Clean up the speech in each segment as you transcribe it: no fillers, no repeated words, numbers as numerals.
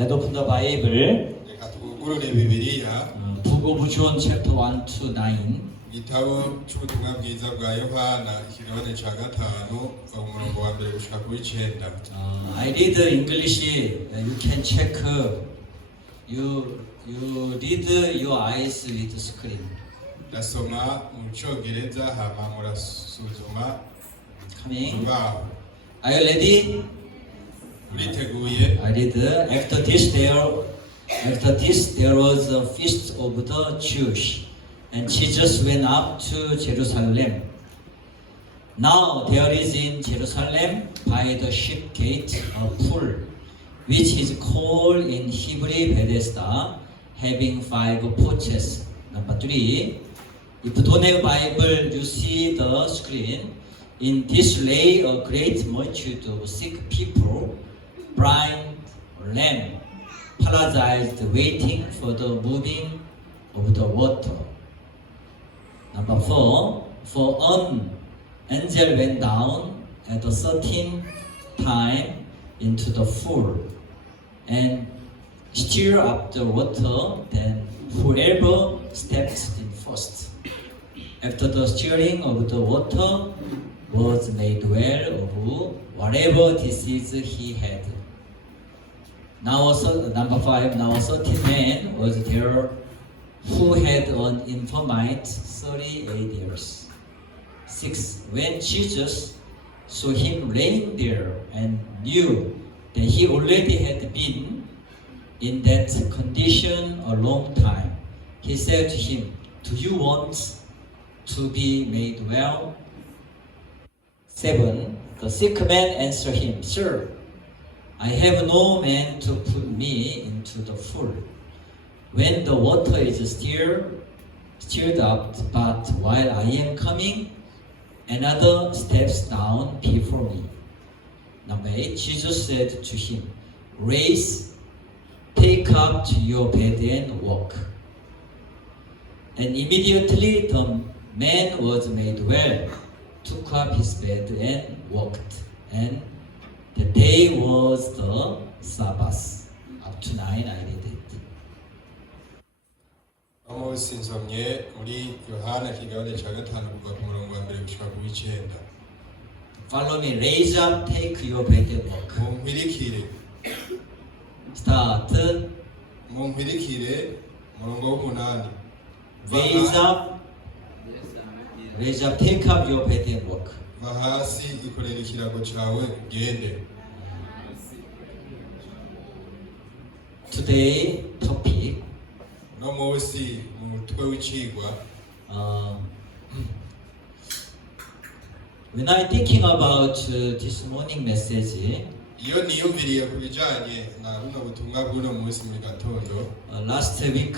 Let's open the Bible. Reka tugurure Bibiliya Book of John chapter 1 to 9. igitabo cy'ubutumwa bwiza bwa Yohana ikigabane cya gatanu kuva mu murongo wa mbere gushika kuri 9. I read English. You can check. You read your eyes with the screen. Ndasoma mu cyongereza hama murasuzuma Coming. urubaho. Are you ready? Uriteguye? I read. After this there was a feast of the Jews, and Jesus went up to Jerusalem. Now there is in Jerusalem by the sheep gate a pool, which is called in Hebrew Bethesda, having 5 porches. Number 3. If you don't have Bible, you see the screen. In this lay a great multitude of sick people, blind, lame, paralyzed, waiting for the moving of the water. Number 4. For an angel went down at a certain time into the pool and stirred up the water. Then whoever stepped in first, after the stirring of the water, was made well of whatever disease he had. Now, number 5. Now, a certain man was there who had an infirmity 38 years. 6. When Jesus saw him laying there and knew that he already had been in that condition a long time, he said to him, "Do you want to be made well?" 7. The sick man answered him, "Sir, I have no man to put me into the pool when the water is stirred up, but while I am coming, another steps down before me." Number 8. Jesus said to him, "Rise, take up your bed and walk." And immediately the man was made well, took up his bed and walked. And the day was the Sabbath. Up to 9 I read it. Amos nsomye muri Yohana ikigabane cya gatanu kuva ku murongo wa mbere gushika kuri 9. Follow me. Raise up, take your bed and walk. Mumpirikire Start. mumpirikire umurongo w'8. Raise up, take up your bed and walk. Va hasi ikorera ikirago cyawe ugende. Today topic. No munsi mu mutwe w'icigwa When I'm thinking about this morning message, iyo niyumviriye ku bijanye na buno butumwa bw'uno munsi mu gatondo. Last week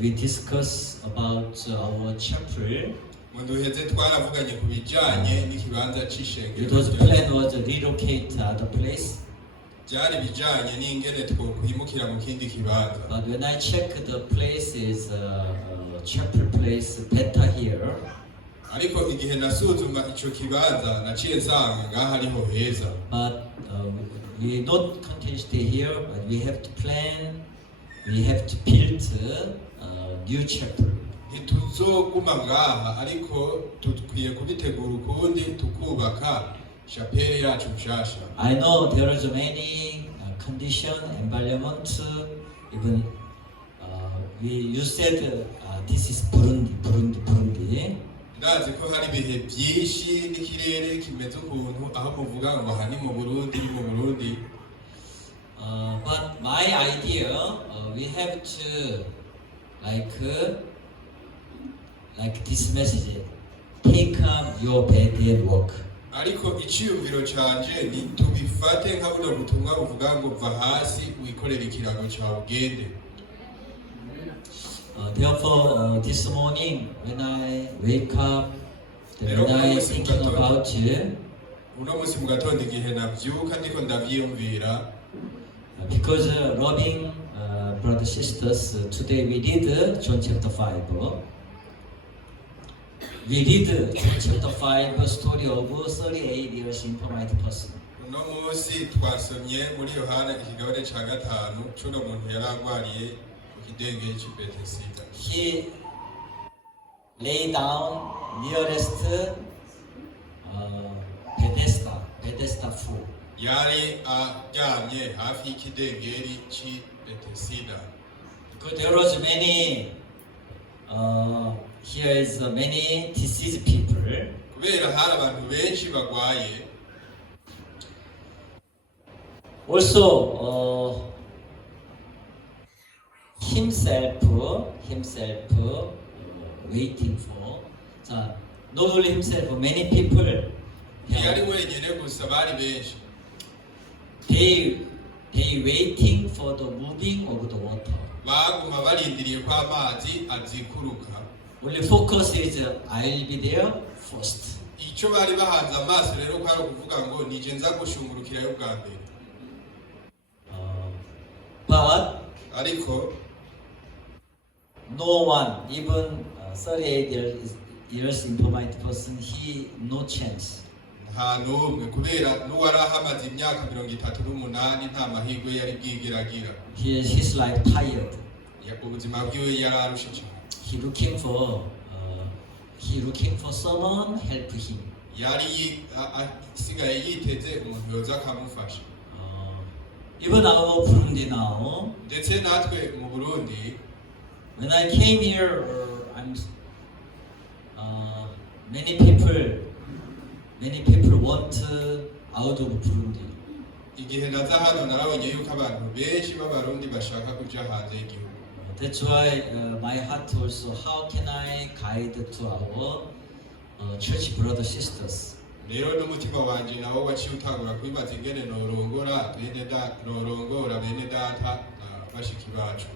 we discussed about our chapel. Mu duheze twaravuganye ku bijanye n'ikibanza It c'ishengero. was plan was to relocate the place. Byari bijanye n'ingene twokwimukira mu kindi kibanza. But when I checked the place is chapel place better here. Ariko igihe nasuzuma ico kibanza naciye nsanga ngaha ariho heza. But we not continue stay here, but we have to plan. We have to build a new chapel. Ntituzoguma ngaha ariko tukwiye kubitegura ukundi tukubaka chapelle yacu nshasha. I know there is many condition, environment, even you said this is Burundi. Ndazi ko hari ibihe byinshi n'ikirere kimeze ukuntu aho muvuga ngo aha ni mu Burundi ni mu Burundi. But my idea, we have to like this message, take up your bed and walk. Ariko iciyumviro canje ni tubifate nka buno butumwa buvuga ngo va hasi wikorera ikirago cyawe ugende. Therefore, this morning when I wake up, when I thinking about you, Uno munsi mu gatondo igihe navyuka ndiko ndavyiyumvira. Because loving brothers sisters, today we read John chapter 5. We read John chapter 5 story of 38 years infirmity person. uno munsi twasomye muri yohana ikigabane ca gatanu c'uno muntu yari agwariye ku kidengeri c'i betesida. He lay down nearest Bethesda pool. Yari aryamye hafi y'ikidengeri c'i betesida. Because there was many, here is many diseased people. Kubera hari abantu benshi bagwaye. Also, himself waiting for. 자, not only himself, many people. Ntiyari wenyene gusa bari benshi. They waiting for the moving of the water. Baguma barindiriye ko amazi azikuruka. Only focus is I'll be there first. Ico bari bahanze amaso rero ko ari ukuvuga ngo nije nza gushungurukirayo bwa mbere. But Ariko no one, even 38 years improvement person, he no chance. nta n'umwe kubera n'uwari ahamaze imyaka 38 nta mahirwe yari bwigeragira. His life tired. Ubuzima bwiwe yari arushe cyane. He looking for someone help him. Yari asigaye yiteze umuntu yoza akamufasha. Even our Burundi now. Ndetse natwe mu Burundi, When I came here, many people want out of Burundi. igihe naza hano narabonye yuko abantu benshi b'abarundi bashaka kuja hanze y'igihugu. That's why my heart also, how can I guide to our church brothers sisters? Rero n'umutima wanje nawo waciye utangura kwibaza ingene norongora bene data na bashiki bacu.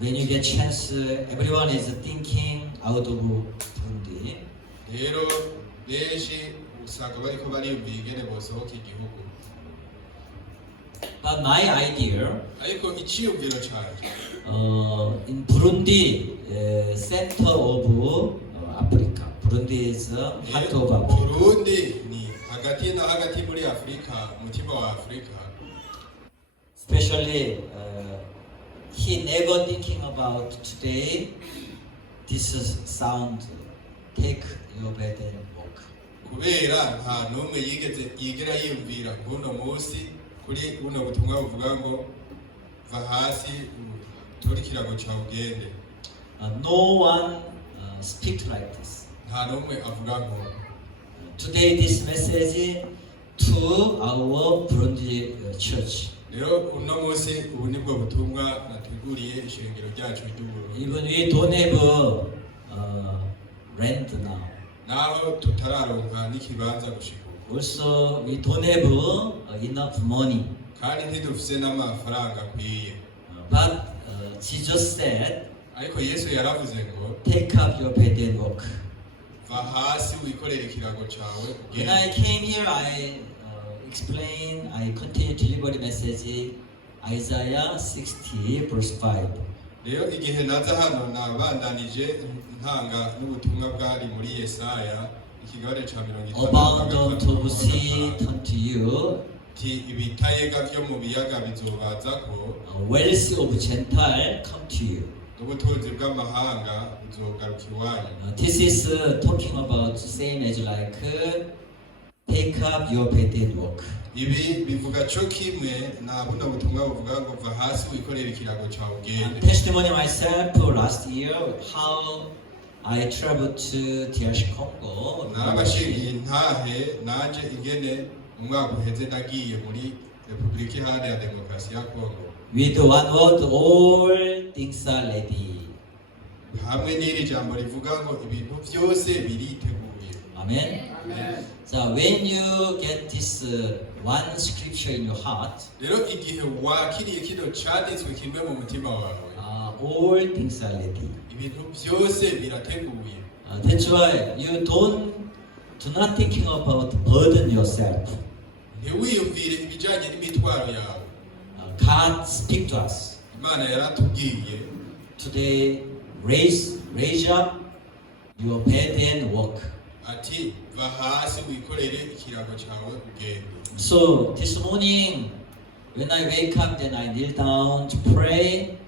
When you get chance, everyone is thinking out of Burundi. Rero benshi usanga bariko bariyumvira ingene bosohoka igihugu. But my idea, Ariko iciyumviro canje in Burundi, center of Africa. Burundi is heart of Africa. Burundi ni hagati na hagati muri Afrika, umutima wa Afrika. Especially, he never thinking about today. This is sound. Take your bed and walk. Kubera nta n'umwe yigera yiyumvira nguno munsi kuri buno butumwa buvuga ngo va hasi tori kirago ca ugende. No one speak like this. Nta n'umwe avuga ngo. Today, this message to our Burundi church. Rero uno munsi ubu nibwo butumwa nateguriye ishengero ryacu ry'Uburundi. Even we don't have rent now. Naho tutararonka n'ikibanza gushika. Also, we don't have enough money. Kandi ntidufise n'amafaranga akwiye. But Jesus said, Ariko Yesu yaravuze ngo take up your bed and walk. va hasi wikorere ikirago cawe When ugende. I came here, I continue to deliver the message, Isaiah 60 verse 5. Rero igihe naza hano nabandanije ntanga n'ubutumwa bwari muri Yesaya ikigabane ca 50. About the sea turn to you, Ti ibitayega byo mu biyaga bizobazako, wealth of Gentile come to you. n'ubutunzi bw'amahanga buzogaruka iwanyu. This is talking about same as like take up your bed and walk. Ibi bivuga co kimwe na buno butumwa buvuga ngo va hasi wikorere ikirago cawe ugende. Testimony myself last year how I traveled to DRC Congo. Narabashiriye ntahe nanje ingene umwaka uheze nagiye muri Republika Iharanira Demokarasi ya Kongo. With one word, all things are ready. Hamwe n'iri jambo rivuga ngo ibintu byose biriteguye. Amen. Amen. So when you get this one scripture in your heart, Rero igihe wakiriye kino cyanditswe kimwe mu mutima wawe, all things are ready. ibintu byose birateguye. That's why you do not thinking about burden yourself. Ntiwiyumvire ibijyanye n'imitwaro yawe. God speak to us. Imana yaratubwiye Today, raise up your bed and walk. ati va hasi wikorere ikirago cyawe ugende. So this morning, when I wake up, then I kneel down to pray.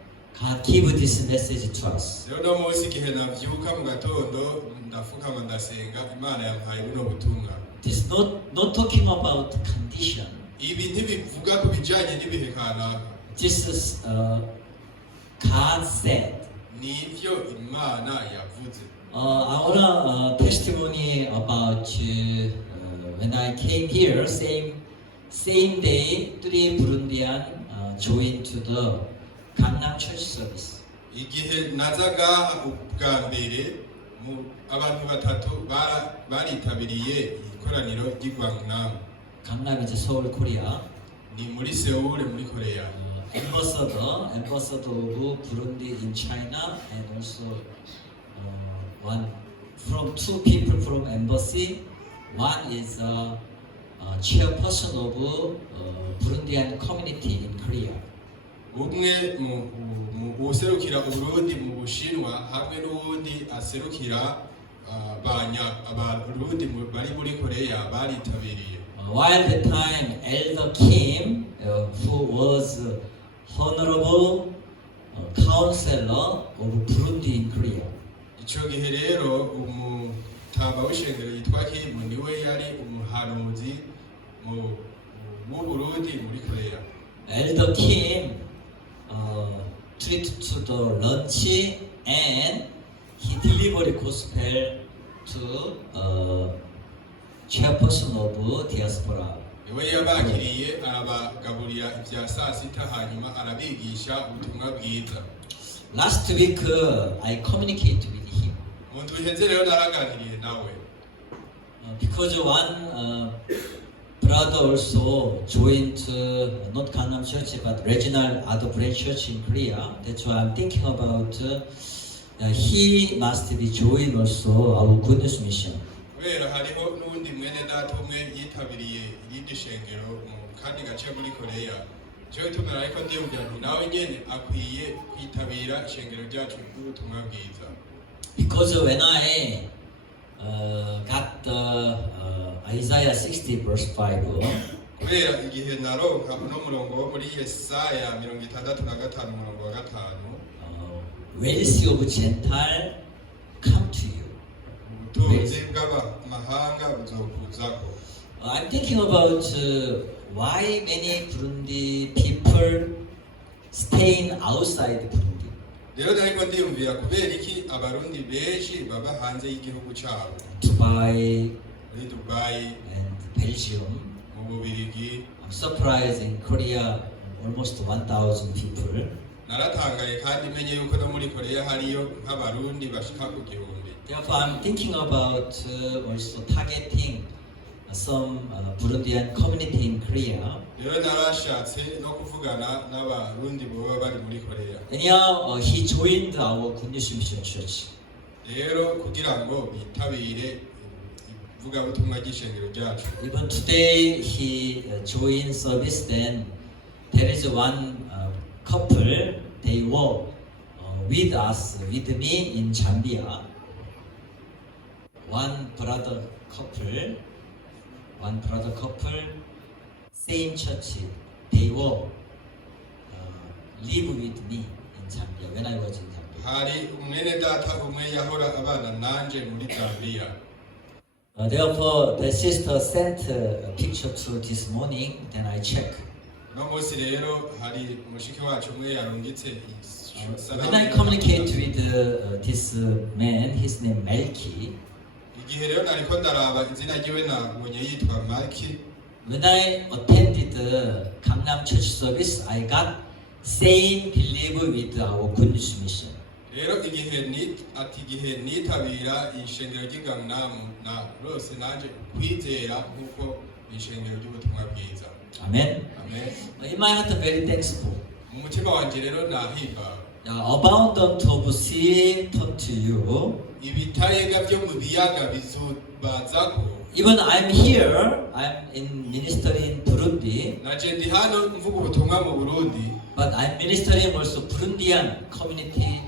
God give this message to us. Rero no munsi igihe navyuka mu gatondo ndafukama ndasenga Imana yampaye buno butumwa. This not talking about condition. Ibi ntibivuga ku bijanye n'ibihe kanaka. This is God said. Nivyo Imana yavuze. I wanna testimony about when I came here. Same day, 3 Burundian joined to the Gangnam Church service. Igihe nazaga ubwa mbere abantu batatu baritabiriye ikoraniro ry'Gangnam. Gangnam is Seoul, Korea. Ni muri Seoul muri Korea. Ambassador of Burundi in China, and also two people from embassy. One is chairperson of Burundian community in Korea. Umwe mu userukira Uburundi mu Bushinwa hamwe n'uwundi aserukira abarundi bari muri Korea baritabiriye. While the time Elder Kim, who was honorable counselor of Burundi in Korea. Ico gihe rero umutamba w'ishengero yitwa Kim niwe yari umuhanuzi mu Burundi muri Korea. Elder Kim treated to the lunch and he delivered gospel to chairperson of diaspora. Niwe yabakiriye arabagaburira ibya saa sita hanyuma arabigisha ubutumwa bwiza. Last week I communicated with him. Muntu uheze rero naraganiriye nawe. Because one brother also joined not Gangnam Church but regional other branch church in Korea. That's why I'm thinking about he must be joined also our good news mission. Kubera hariho n'undi mwene data umwe yitabiriye irindi shengero mu kandi gace muri Korea. Jewe tumara ariko ndiyumvira nti nawe nyene akwiye kwitabira ishengero ryacu ry'ubutumwa bwiza. Because when I got the Isaiah 60 verse 5. Kubera igihe naronka uno murongo wo muri Yesaya 65 umurongo wa 5. Wealth of Gentile come to you. Ubutunzi bw'amahanga buzokuzako. I'm thinking about why many Burundi people staying outside Burundi. Rero nariko ndiyumvira kubera iki abarundi benshi baba hanze y'igihugu cyabo. Dubai Muri Dubai and Belgium. mu Bubirigi. I'm surprised in Korea almost 1,000 people. Naratangaye kandi menye yuko no muri Korea hariyo nk'abarundi bashika ku gihumbi. Therefore, I'm thinking about also targeting some Burundian community in Korea. Rero narashatse no kuvugana n'abarundi boba bari muri Korea. Anyhow, he joined our Good News Mission Church. Rero kugira ngo bitabire ivugabutumwa ry'ishengero ryacu. Even today, he joined service. Then there is one couple. They were with us, with me in Zambia. One brother couple, same church. They were live with me in Zambia when I was in Zambia. Hari umwene data umwe yahora abana nanje muri Zambia. Therefore, the sister sent a picture to this morning. Then I check. No munsi rero hari mushiki wacu umwe yarungitse When I communicate with this man, his name Melki. Igihe rero nariko ndaraba izina ryiwe nabonye yitwa Maki. When I attended the Gangnam Church service, I got same belief with our Good News Mission. Rero igihe nitabira ishengero ry'Gangnam na rose nanje kwizera nkuko ishengero ry'ubutumwa bwiza. Amen. Amen. In my heart, very thankful. Mu mutima wanje rero nahimba. Abundant of sea come to you. Ibitayega byo mu biyaga bizubazako. Even I'm here, I'm in ministry in Burundi. Naje ndi hano mvuga ubutumwa mu Burundi. But I'm ministering also Burundian community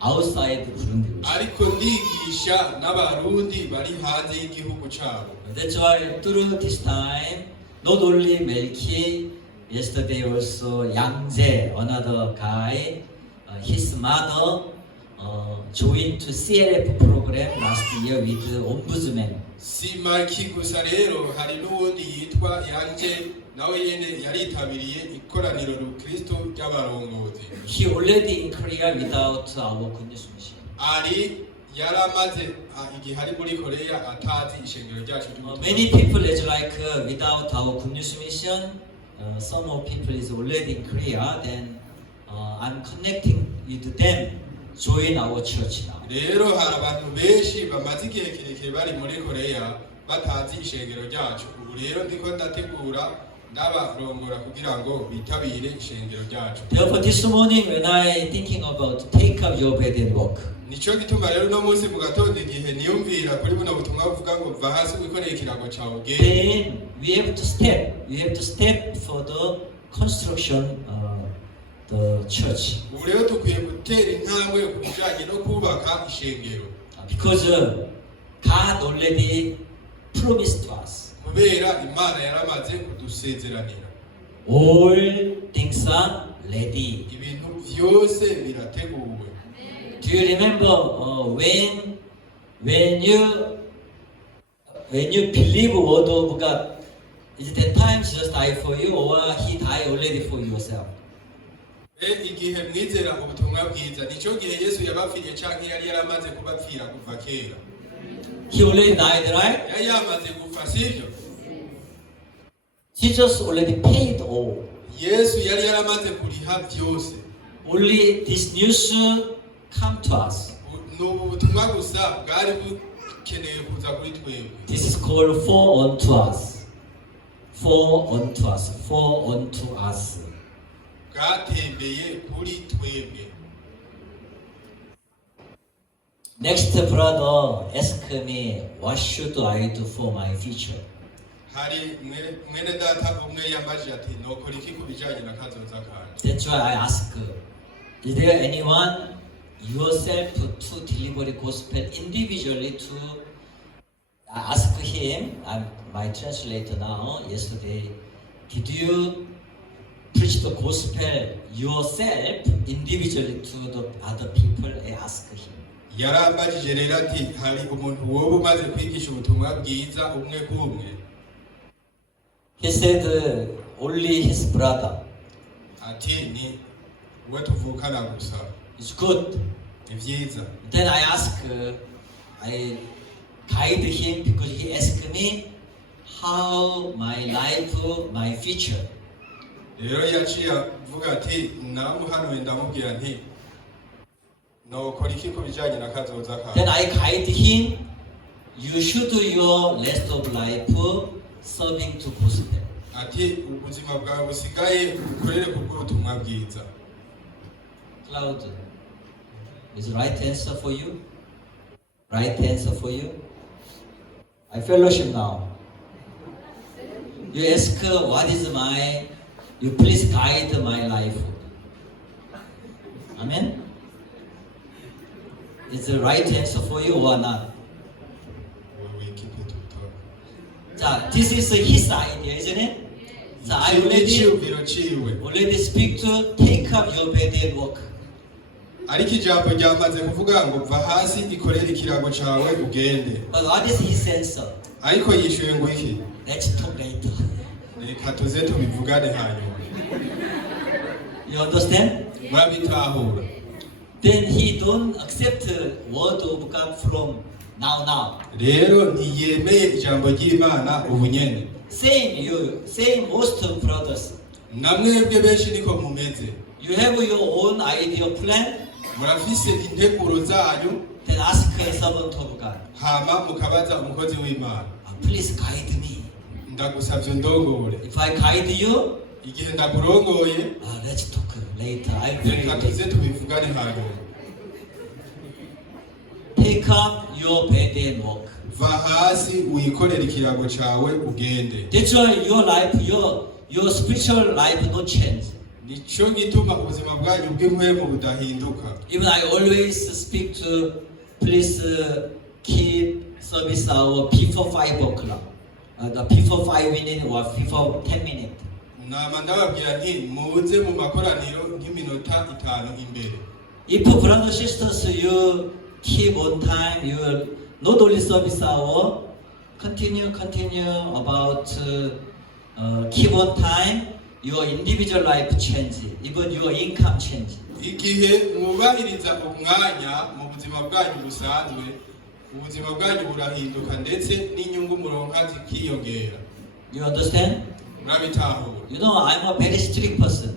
outside Burundi. ariko ndigisha n'abarundi bari hanze y'igihugu cyabo. That's why through this time, not only Melki, yesterday also Yang Jae, another guy, his mother joined to CLF program last year with Ombudsman. Si Malki gusa rero hari n'uwundi yitwa Yanje nawe yene yaritabiriye ikoraniro rukristo ry'abarongozi. He already in Korea without our good news mission. Ari yaramaze igihe ari muri Korea atazi ishengero ryacu Many people is like without our good news mission. Some of people is already in Korea. Then I'm connecting with them. Join our church now. rero hari abantu benshi bamaze igihe kirekire bari muri Korea batazi ishengero ryacu. Ubu rero ndiko ndategura ndabarongora kugira ngo bitabire ishengero ryacu. Therefore this morning when I thinking about take up your bed and walk. Nico gituma rero no munsi mu gatondo igihe niyumvira kuri buno butumwa buvuga ngo va hasi wikoreye ikirago cyawe ugende. Then we have to step for the construction the church. Ubu rero dukwiye gutera intambwe ku bijyanye no kubaka ishengero. Because God already promised to us. Kubera Imana yaramaze kudusezeranira. All things are ready. Ibintu byose birateguwe. Do you remember when you believe word of God? Is that time Jesus died for you or He died already for yourself? Igihe mwizera ubutumwa bwiza nicyo gihe Yesu yabapfiriye cyangwa yari yaramaze kubapfira kuva kera. He already died, right? Yari yamaze gupfa sibyo? Jesus already paid all. Yesu yari yaramaze kuriha byose. Only this news come to us. Ubutumwa gusa bwari bukeneye kuza kuri twebwe. This is called for unto us. For unto us. For unto us. Bwatembeye kuri twebwe. Next brother asked me, what should I do for my future? Hari mwene data umwe yambaje ati nokora iki ku bijyanye na kazoza kanjye. That's why I ask, is there anyone yourself to deliver the gospel individually to ask him? I'm my translator now. Yesterday, did you preach the gospel yourself individually to the other people? I ask him. Yarambajije rero ati hari umuntu wowe umaze kwigisha ubutumwa bwiza umwe kumwe. He said only his brother. Ati ni we tuvukana gusa. It's good. Ni vyiza. Then I ask, I guide him because he asked me how my life, my future. Rero yaciye avuga ati namuhanuye ndamubwira nti nokora iki ku bijyanye na kazoza kanjye. Then I guide him. You should do your rest of life serving to gospel. Ati ubuzima bwawe busigaye ukorere ku bw'ubutumwa bwiza. Cloud, is the right answer for you? Right answer for you? I fellowship now. You ask what is my, you please guide my life. Amen? Is the right answer for you or not? We keep it to talk. So, this is his idea, isn't it? So I icyumviro ciwe. already speak to take up your bed and walk. Ariko ijambo ryamaze kuvuga ngo va hasi ikorere ikirago cawe ugende. But what is his answer? Ariko yishuye ngo iki? Let's talk later. Reka tuze tubivugane hanyuma. You understand? Murabitahura. Then he don't accept word of God from now. Rero ntiyemeye ijambo ry'Imana ubu nyene. Same most of brothers. Namwebwe benshi niko mumeze. You have your own idea plan. Murafise integuro zanyu. Then ask a servant of God. Hama mukabaza umukozi w'Imana. Please guide me. Ndagusavye ndongore. If I guide you, Igihe ndakurongoye. let's talk later. I Reka tuze pray. tubivugane hanyuma. Take up your bed and walk. Va hasi wikorere ikirago cawe ugende. That's why your life, your spiritual life don't change. nico gituma ubuzima bwanyu bw'impwemu budahinduka. Even I always speak to please keep service hour before 5 o'clock. The before 5 minutes or before 10 minutes. Nama ndababwira nti muze mu makoraniro nk'iminota 5 imbere. If brothers sisters you keep on time, you not only service hour, continue about keep on time, your individual life change, even your income change. Igihe mwubahiriza umwanya mu buzima bwanyu busanzwe, ubuzima bwanyu burahinduka ndetse n'inyungu muronka zikiyongera. You understand? Murabitahura. You know, I'm a very strict person.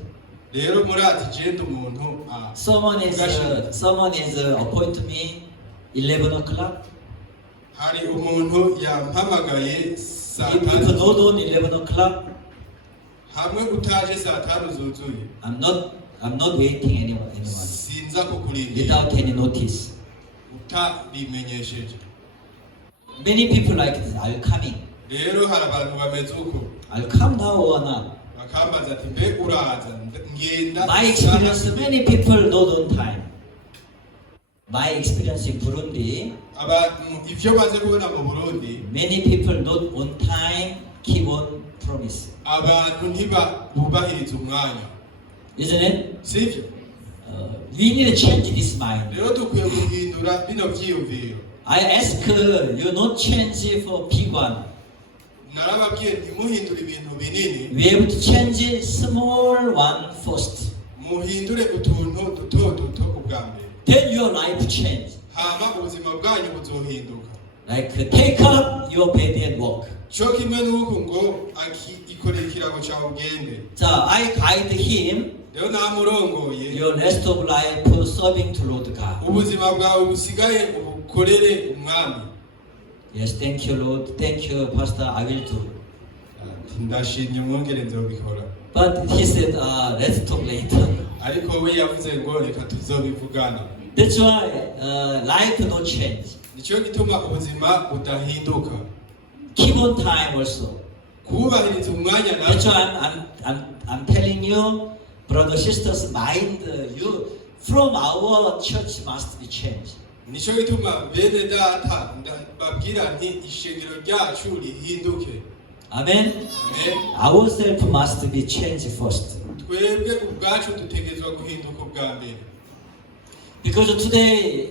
Rero murazi jenda umuntu Someone is appoint me 11 o'clock. hari umuntu yampamagaye saa If tanu not on 11 o'clock, hamwe utaje saa 5 zuzuye I'm not waiting anyone sinza kukurindira without any notice. utabimenyesheje. Many people like this are coming. Rero hari abantu bameze uko I'll come now or not. bakambaza ati mbe uraza ngenda My experience, many people not on time. My experience in Burundi, abantu ivyo maze kubona mu Burundi, many people not on time keep on promise. abantu ntibubahiriza umwanya, Isn't it? sivyo? We need to change this mind. Rero dukwiye guhindura bino vyiyumviro. I ask you not change for big one. Narababwiye ntimuhindure ibintu binini, We have to change small one first. muhindure utuntu duto ubwa mbere, Then your life change. hama ubuzima bwanyu buzohinduka. Like take up your bed and walk. Co kimwe n'uko ngo ikorera ikirago cawe ugende. So I guide him Rero namurongoye, your rest of life serving to Lord God. ubuzima bwawe busigaye ubukorere umwami. Yes, thank you, Lord. Thank you, Pastor. I will do. Ndashimye mwongere nzobikora. But he said, let's talk later. Ariko we yavuze ngo reka tuzobivugana. That's why life no change. Nico gituma ubuzima budahinduka. Keep on time also. Kubahiriza umwanya That's na why I'm telling you, brothers sisters, mind you from our church must be changed. nico gituma bene data babwira nti ishengero ryacu rihinduke. Amen. Amen. Ourselves must be changed first. Twebwe ubwacu dutegerezwa guhinduka ubwa mbere. Because today,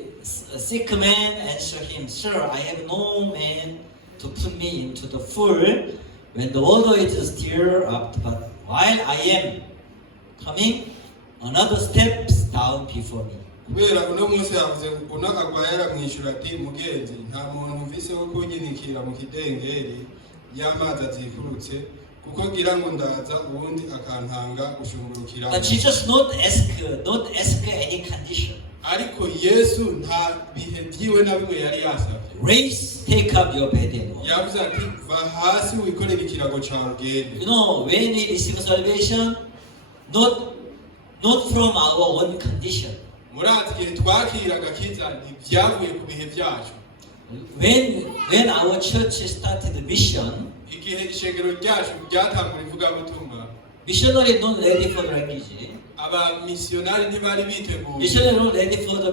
a sick man answered him, Sir, I have no man to put me into the pool when the water is still up, but while I am coming, another steps down before me. Kubera uno munsi yavuze uno agwaye aramwishyura ati mugenzi nta muntu mvise wo kunyinikira mu kidengeri y'amazi atikurutse kuko ngira ngo ndaza ubundi akantanga gushungurukira. But Jesus not ask any condition. Ariko Yesu nta bihe byiwe na bimwe yari yasabye. Raise, take up your bed and walk. Yavuze ati va hasi wikorere ikirago cawe ugende. You know, when we receive salvation, not from our own condition. Murazi igihe twakira agakiza ntibyavuye ku bihe byacu. When our church started the mission, Igihe ishengero ryacu ryatangura ivugabutumwa, missionary not ready for the language. aba missionari ntibari biteguye, Missionary not ready for the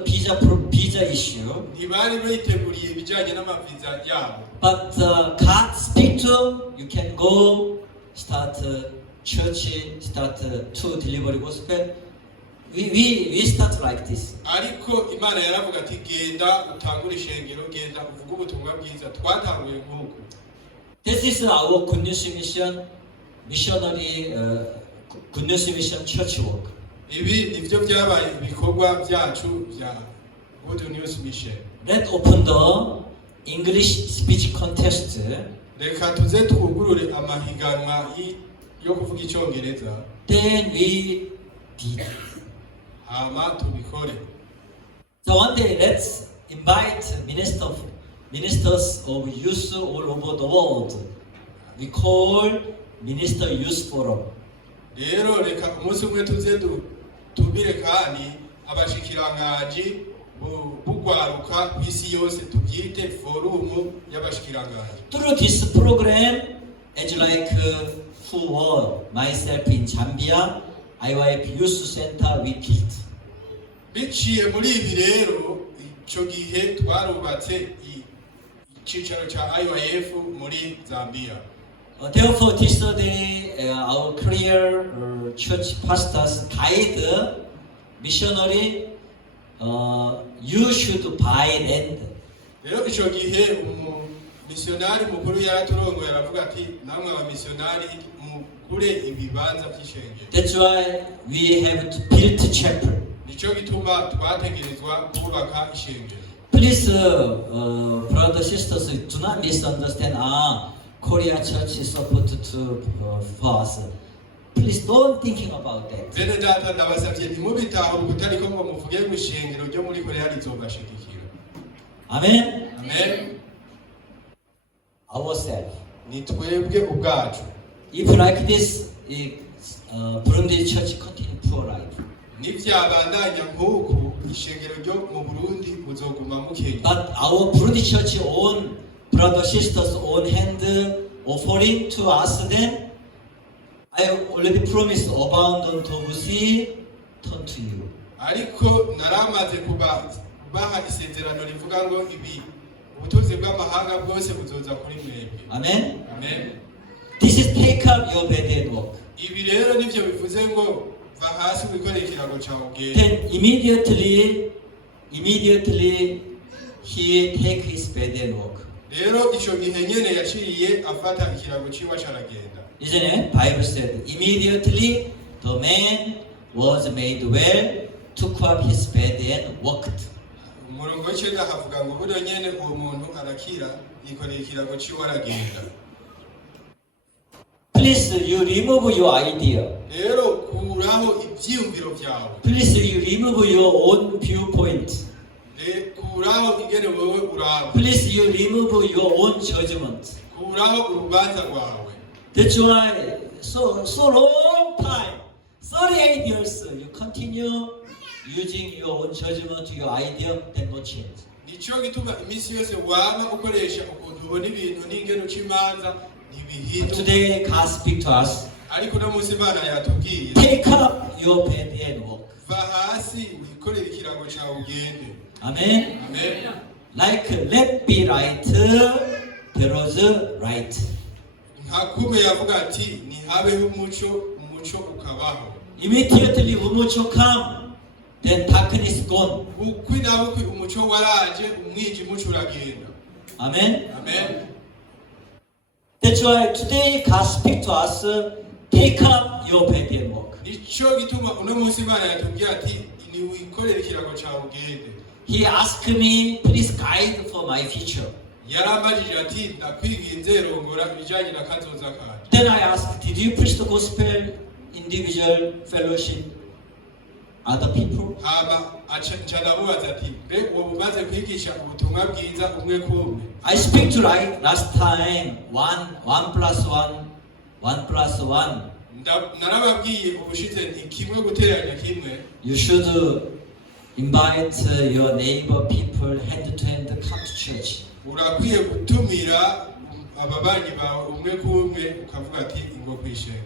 visa issue. ntibari biteguriye ibijyanye n'amaviza yabo. But God speak to you can go start church, start to deliver gospel. We start like this. Ariko Imana yaravuga ati genda utangure ishengero, genda uvuge ubutumwa bwiza. Twatanguye nk'uko. This is our good news mission, missionary good news mission church work. Ibi nivyo byabaye ibikorwa byacu bya Good News Mission. Let's open the English speech contest. Reka tuze twugurure amahiganwa yo kuvuga icyongereza. Then we did. Hama tubikore. So one day let's invite ministers of youth all over the world. We call Minister Youth Forum. Rero reka umunsi umwe tuze tubire kandi abashikirangaji bugwaruka kw'isi yose tubyite forumu y'abashikirangaji. Through this program, as like who were myself in Zambia, IYF Youth Center we built. biciye muri ibi rero icyo gihe twarubatse icyicaro cya IYF muri Zambia. Therefore, this day our clear church pastors guide missionary. You should buy land. Rero icyo gihe umumisiyonari mukuru yaraturongoye aravuga ati namwe abamisiyonari mugure ibibanza by'ishengero. That's why we have to build a chapel. Nicyo gituma twategerezwa kubaka ishengero. Please, brothers sisters, do not misunderstand. Korea church is supported to for us. Please don't thinking about that. Bene data ndabasabye ntimubitahure ubutari ko ngo muvuge mu ishengero ryo muri Korea rizobashigikira. Amen. Amen. Ourselves. Ni twebwe ubwacu. If like this, Burundi church continue poor life. Nivyabandanya nk'uku ishengero ryo mu Burundi muzoguma mukenya. But our Burundi church own brothers sisters own hand offering to us, then I already promised abundant of sea turn to you. Ariko naramaze kubaha isezerano rivuga ngo ibi ubutunzi bw'amahanga bwose buzoza kuri mwebwe. Amen. Amen. This is take up your bed and walk. Ibi rero nivyo bivuze ngo va hasi wikorera ikirago cyawe ugende. Then immediately he take his bed and walk. Rero ico gihe nyene yaciye afata ikirago ciwe caragenda. Isn't it? Bible said immediately the man was made well, took up his bed and walked. Umurongo w'icenda havuga ngo buno nyene uwo muntu arakira yikorera ikirago ciwe aragenda. Please, you remove your idea. Rero kuraho ivyiyumviro vyawe. Please, you remove your own viewpoint. Kuraho ingene wewe uraba. Please, you remove your own judgment. Kuraho urubanza rwawe. That's why so long time, 38 years, you continue using your own judgment, your idea, then no change. Nico gituma imisi yose wama ukoresha ukuntu ubona ibintu n'ingene uca imanza ntibihinduka. Today, God speak to us. Ariko no munsi Imana yatubwiye. Take up your bed and walk. Va hasi wikorere ikirago cyawe ugende. Amen. Amen. Like left be right, there was a right. Ntakume yavuga ati ntihabeho umuco ukabaho. Immediately umuco come, then darkness gone. Bukwi na bukwi umuco waraje umwijima uca uragenda. Amen. Amen. That's why today God speak to us, take up your bed and walk. Nico gituma uno munsi Imana yatubwiye ati ni wikorere ikirago cyawe ugende. He asked me, please guide for my future. Yarambajije ati ndakwinginze rongora ibijanye na kazoza kanje. Then I asked, did you preach the gospel, individual fellowship, other people? Hama aca ndamubaza ati mbe uwo mumaze kwigisha ubutumwa bwiza umwe kumwe. I speak to like last time, 1 plus 1. Narababwiye ubushize ni kimwe guteranya kimwe. You should invite your neighbor people hand to hand come to church. Urakwiye gutumira ababanyi bawe umwe kumwe ukavuga ati ingo kwishengero.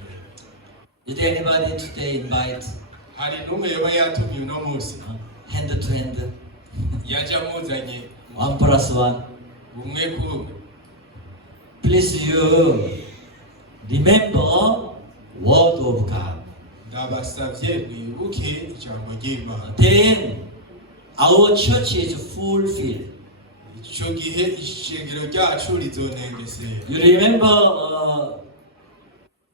Did anybody today invite? Hari n'umwe yaba yatumye uno munsi. Hand to hand. Yaja muzanye 1 plus 1. umwe kumwe. Please you remember word of God. Ndabasavye mwibuke ijambo ry'Imana. Then our church is fulfilled. Ico gihe ishengero ryacu rizonengesera. You remember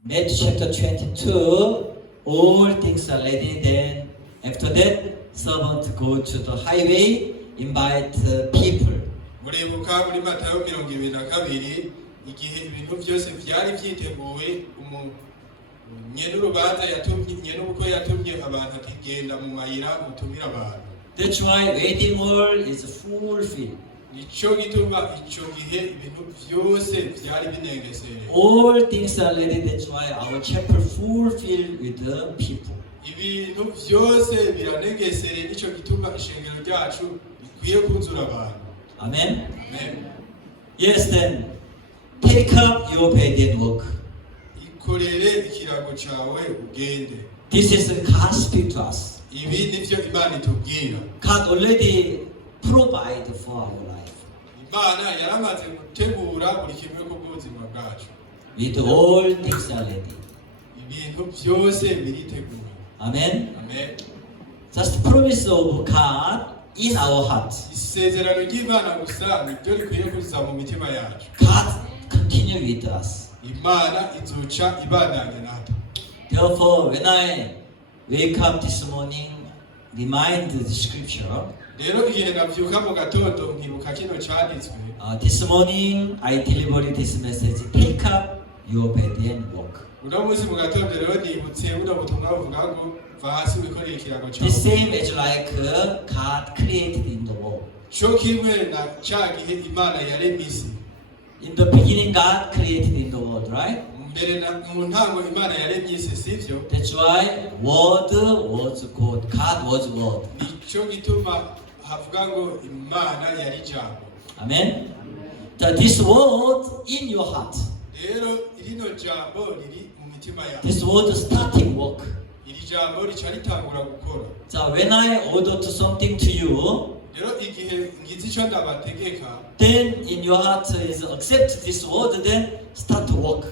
Matthew chapter 22, all things are ready, then after that servant go to the highway, invite people. Muribuka muri Matayo 22 igihe ibintu byose byari byiteguwe nyene urubanza yatumye n'uko yatumye abantu atigenda mu mayira gutumira abantu. That's why wedding hall is fulfilled. Nico gituma ico gihe ibintu byose byari binengesereye. All things are ready, that's why our chapel fulfilled with the people. Ibintu byose biranegesereye nico gituma ishengero ryacu bikwiye kuzura abantu. Amen. Amen. Yes, then take up your bed and walk. Ikorere ikirago cawe ugende. This is God speak to us. ibi nivyo imana itubwira. God already provide for our life. Imana yaramaze gutegura buri kimwe ku bw'ubuzima bwacu. With all things are ready. Ibintu byose biriteguye. Amen. Amen. Just promise of God in our heart. Isezerano ry'Imana gusa niryo rikwiye kuza mu mitima yacu. God continue with us. Imana izoca ibandanya natwe. Therefore, when I wake up this morning, remind the scripture. Rero igihe navyuka mu gatondo nkibuka kino cyanditswe. This morning I delivered this message. Take up your bed and walk. Uno munsi mu gatondo rero nibutse buno butumwa buvuga ngo va hasi wikoreye ikirago The cyawe. same as like God created in the world. Cyo kimwe na cya gihe Imana yaremye isi. In the beginning, God created in the world, right? Mbere na mu ntango Imana yaremye isi, sivyo? That's why word was called. God was word. Nicyo gituma havuga ngo Imana yari ijambo. Amen. This word in your heart. Rero irino jambo riri mu mitima yawe. This word starting work. Iri jambo rica ritangura gukora. So when I order to something to you, Rero igihe ngize icyo ndabategeka, then in your heart is accept this word, then start to work.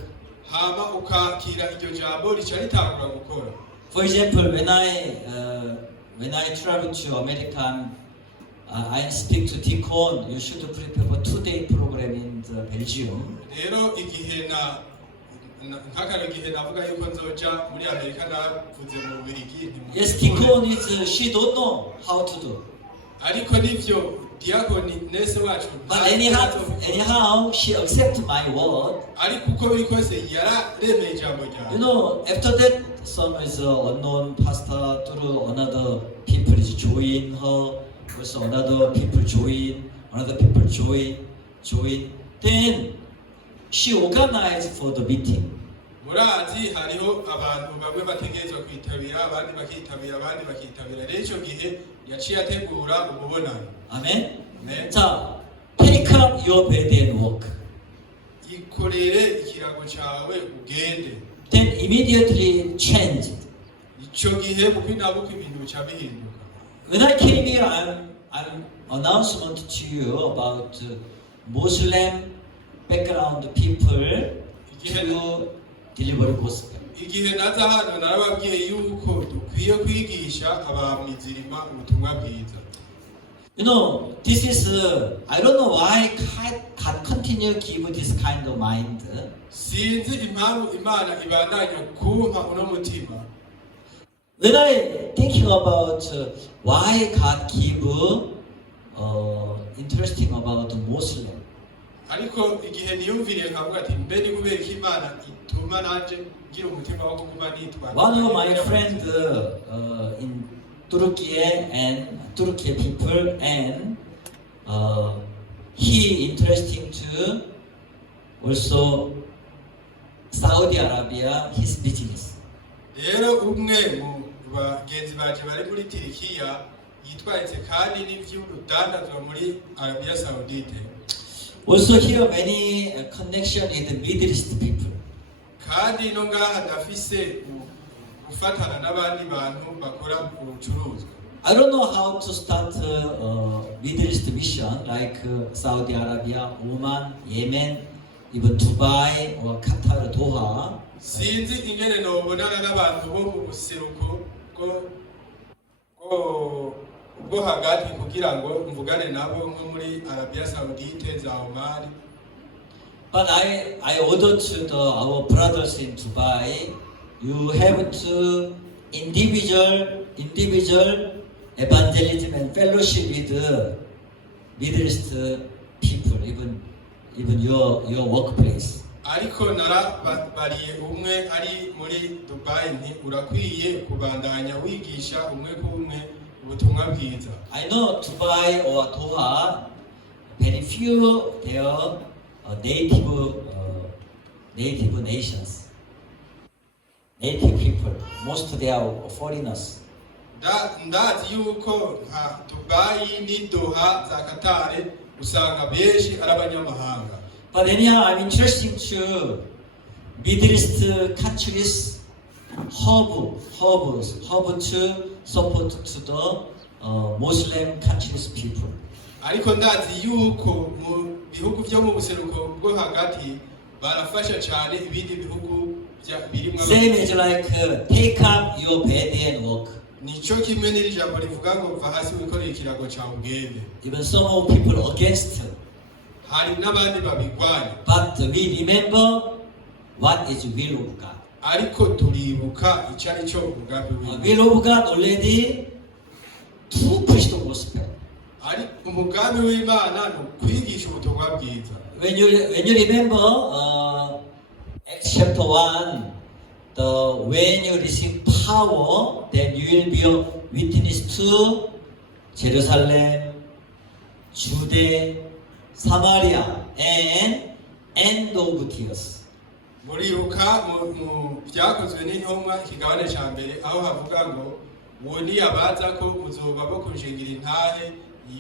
hama ukakira iryo jambo rica ritangura gukora. For example, when I travel to America, I speak to Deacon. You should prepare for 2-day program in the Belgium. Rero igihe nk'akaro gihe navuga yuko nzoja muri Amerika navuze mu Bubiligi. Yes, Deacon is she don't know how to do. Ariko nivyo diakoni nese wacu. But anyhow, she accept my word. Ariko uko biri kose yararemeye ijambo ryawe. You know, after that, some is unknown pastor through another people is join her. Also another people join. Then she organized for the meeting. Murazi hariho abantu bamwe bategerezwa kwitabira abandi bakitabira rero icyo gihe yaciye ategura ububonano. Amen. Amen. 자, take up your bed and walk. Ikorere ikirago cyawe ugende. Then immediately change. Icyo gihe bukwinabuka ibintu bica bihinduka. When I came here, I'm announcement to you about Muslim background people to deliver gospel. Igihe naza hano narababwiye yuko dukwiye kwigisha abamizirima ubutumwa bwiza. You know, this is I don't know why God continue give this kind of mind. Sinzi impamvu Imana ibandanya kumpa uno mutima. When I thinking about why God give interesting about Muslim. Ariko igihe niyumviriye nkavuga ati mbe ni kubera ko Imana ituma nanje ngira umutima wo kuguma nitwara. One of my friend in Turkey people and he interesting to also Saudi Arabia his business. Rero umwe mu bagenzi baje bari muri Turikiya yitwaritse kandi n'ivy'urudandazwa muri Arabia Saudite. Also here many connection with the Middle East people. Kandi no ngaha ndafise gufatana n'abandi bantu bakora ubucuruzwa. I don't know how to start Middle East mission like Saudi Arabia, Oman, Yemen, even Dubai or Qatar, Doha. Sinzi ingene nobonana n'abantu bo mu buseruko bwo hagati kugira ngo mvugane nabo nko muri Arabia Saudite za Oman. But I ordered to our brothers in Dubai, you have to individual evangelism and fellowship with the Middle East people, even your workplace. Ariko narabariye umwe ari muri Dubai nti urakwiye kubandanya wigisha umwe ku umwe ubutumwa bwiza. I know Dubai or Doha, very few they are native nations, native people. Most they are foreigners. Ndazi yuko nka Dubai ni Doha za Qatar usanga benshi ari abanyamahanga. But anyhow, I'm interested to Middle East countries hub to support to the Muslim countries people. ariko ndazi yuko mu bihugu byo mu buseruko bwo hagati barafasha cyane ibindi bihugu birimo Same as like take up your bed and walk. nico kimwe n'iri jambo rivuga ngo va hasi wikoreye ikirago cyawe ugende. Even some of people against, hari n'abandi babigwanya but we remember what is will of God. ariko turibuka icyo ari cyo umugambi w'Imana. Will of God already to preach the gospel. ari umugambi w'Imana ni ukwigisha ubutumwa bwiza. When you remember Acts chapter 1, when you receive power, then you will be a witness to Jerusalem, Judea, Samaria, and end of tears. muribuka mu byakozwe n'intumwa ikigabane cya mbere aho havuga ngo uwo niyabaza ko muzoba bo kunshingira intahe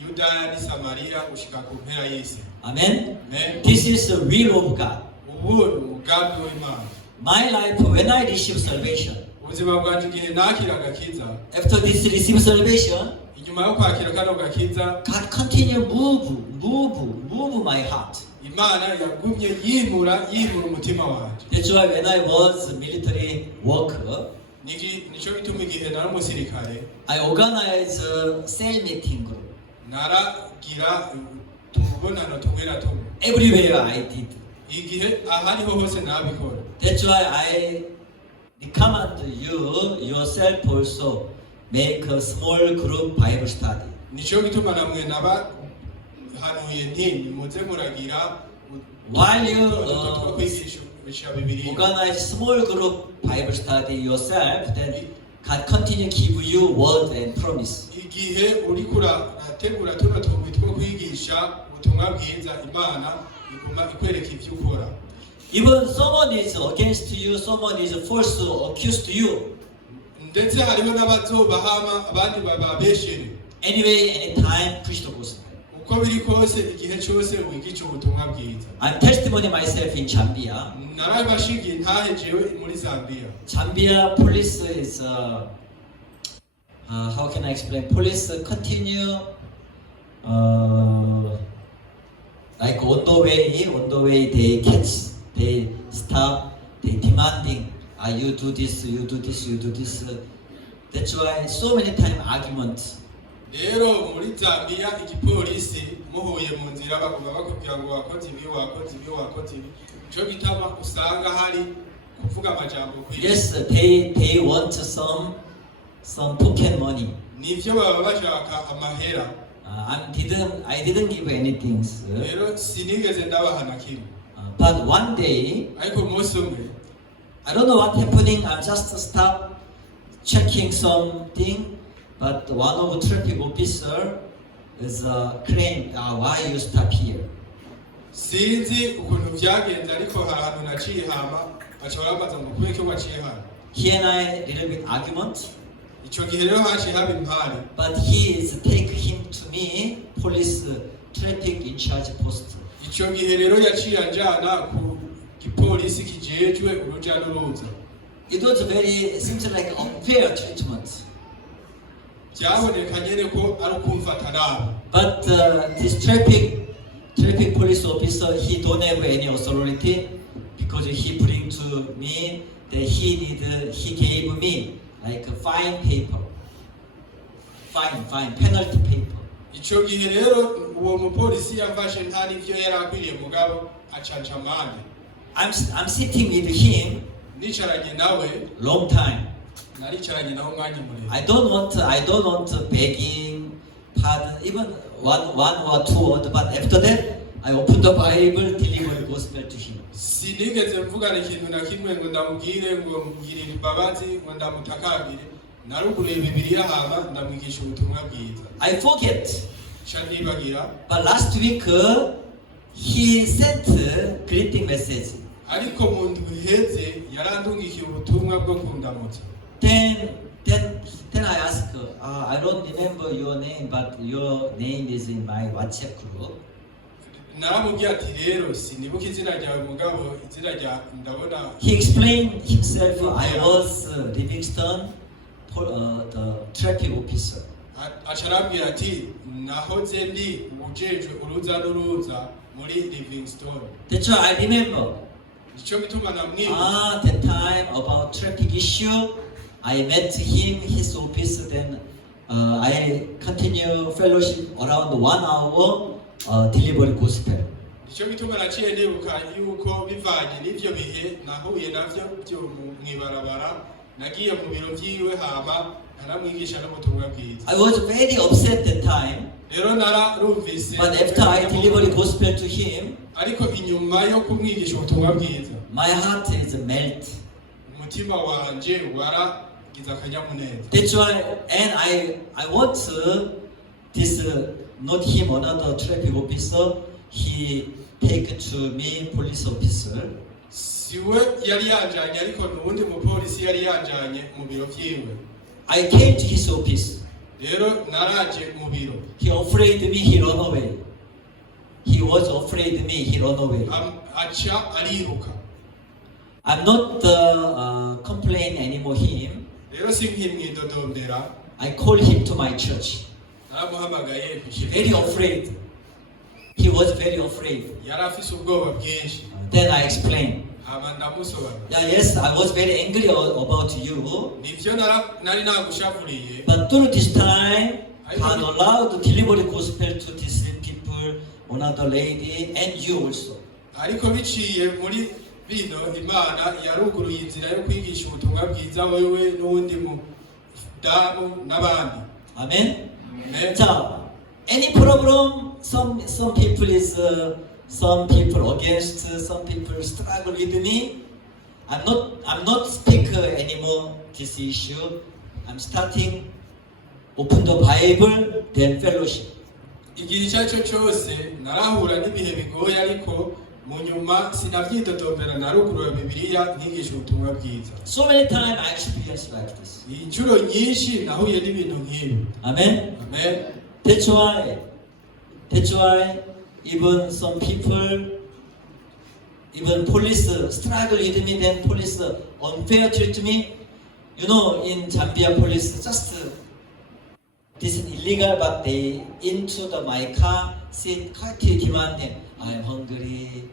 Yudaya ni Samariya ushika ku mpera y'isi. Amen. Amen. This is the will of God. ubu ni umugambi w'Imana. My life, when I receive salvation, ubuzima bwanjye igihe nakira agakiza, after this receive salvation, inyuma yo kwakira kano gakiza, God continue move my heart. Imana yagumye yimura umutima wanjye. That's why when I was a military worker, nico bituma igihe nari umusirikare I organize a cell meeting group. naragira tubonana tumwe na tumwe. Everywhere I did. igihe ahariho hose nabikora. That's why I recommend you yourself also make a small group Bible study. nico gituma namwe hanuye nti muze muragira While you kwigisha Bibiliya. organize small group Bible study yourself, then God continue give you word and promise. igihe uriko urategura tuno tuntu two kwigisha ubutumwa bwiza, Imana iguma ikwereka ibyo ukora. Even someone is against you, someone is false accused you. ndetse hariho n'abazobahama abandi bababeshere. Anyway, anytime preach the gospel. uko biri kose igihe cyose wigisha ubutumwa bwiza. I'm testimony myself in Zambia. narabashingiye ntahe jewe muri Zambia. Zambia police is how can I explain? Police continue like on the way they catch, they stop, they demanding, you do this, you do this, you do this. That's why so many time arguments. rero muri Zambia igipolisi muhuye mu nzira bagomba bakubwira ngo wakoze ibi cyo gitama usanga hari kuvuga amajambo kuri. Yes, they want some token money. nivyo baba bashaka amahera. I didn't give anything. rero sinigeze ndabaha na kimwe. But one day, ariko umunsi umwe I don't know what happening. I just stop checking something, but one of the traffic officer is claimed, why you stop here? sinzi ukuntu byagenze ariko hari ahantu naciye hama bashobora babaza ngo kubera ko waciye hano. He and I little bit argument, icyo gihe rero haciye haba impari. but he is take him to me, police traffic in charge post. icyo gihe rero yaciye anjana ku gipolisi kijejwe uruja n'uruza. It was very seems like unfair treatment. byaboneka nyene ko ari ukumfata nabi. But this traffic police officer, he don't have any authority because he bring to me that he gave me like a fine paper, fine penalty paper. icyo gihe rero uwo mupolisi yamfashe nta n'ivyo yari akwiriye mugabo acanca amande. I'm sitting with him nicaranye nawe long time. naricaranye nawe umwanya muremure. I don't want begging pardon even one or two words, but after that I open the Bible, deliver the gospel to him. sinigeze mvugana ikintu na kimwe ngo ndamubwire ngo mugirire imbabazi ngo ndamutakambire. naruguriye Bibiliya hama ndamwigisha ubutumwa bwiza. I forget. Shanibagira. But last week he sent a greeting message. ariko mu ndwi iheze yarandungikiye ubutumwa bwo kundamutsa. Then I ask, I don't remember your name, but your name is in my WhatsApp group. naramubwiye ati rero sinibuka izina ryawe mugabo izina rya ndabona He explained himself. I was Livingston, the traffic officer. aca arambwira ati nahoze ndi ujejwe uruza n'uruza muri Livingston. That's why I remember. Nico gituma namwibuka. That time about traffic issue, I met him, his office. Then I continue fellowship around 1 hour, delivery gospel. Nico gituma naciye nibuka yuko bivanye n'ivyo bihe nahuye navyo byo mwibarabara nagiye mu biro vyiwe hama aramwigisha n'ubutumwa bwiza. I was very upset that time. Rero nararumvise. But after I delivered gospel to him, ariko inyuma yo kumwigisha ubutumwa bwiza, my heart is melt. umutima wanje waragize akanyamuneza. That's why, and I want this not him, another traffic officer. He take to me police officer. Siwe yari yanjanye ariko n'ubundi mupolisi yari yanjanye mu biro vyiwe. I came to his office. Rero naraje mu biro. He afraid me, he run away. He was afraid me, he run away. Acha ariruka. I'm not complain anymore him. Rero sinkimwidodombera. I call him to my church. Naramuhamagaye Very afraid. He was very afraid. Yari afise ubwoba bwinshi. Then I explained. Hama ndamusobanura. Yeah, yes, I was very angry about you. Nivyo nari nagushavuriye. But through this time, God allowed to deliver the gospel to these people, another lady, and you also. Ariko biciye muri bino Imana yaruguruye inzira yo kwigisha ubutumwa bwiza wewe n'undi mu damu n'abandi. Amen. So, any problem? Some people is some people against, some people struggle with me. I'm not speak anymore this issue. I'm starting open the Bible, then fellowship. Igihe icyo cyose narahura n'ibihe bigoye ariko mu nyuma sinavyidodombera naruguruye Bibiliya nkigisha ubutumwa bwiza. So many times I experienced like this. Inshuro nyinshi nahuye n'ibintu nk'ibi. Amen. Amen. That's why even some people, even police struggle with me, then police unfair treat me. You know, in Zambia police just this is illegal, but they into my car, sit quietly demanding, I'm hungry,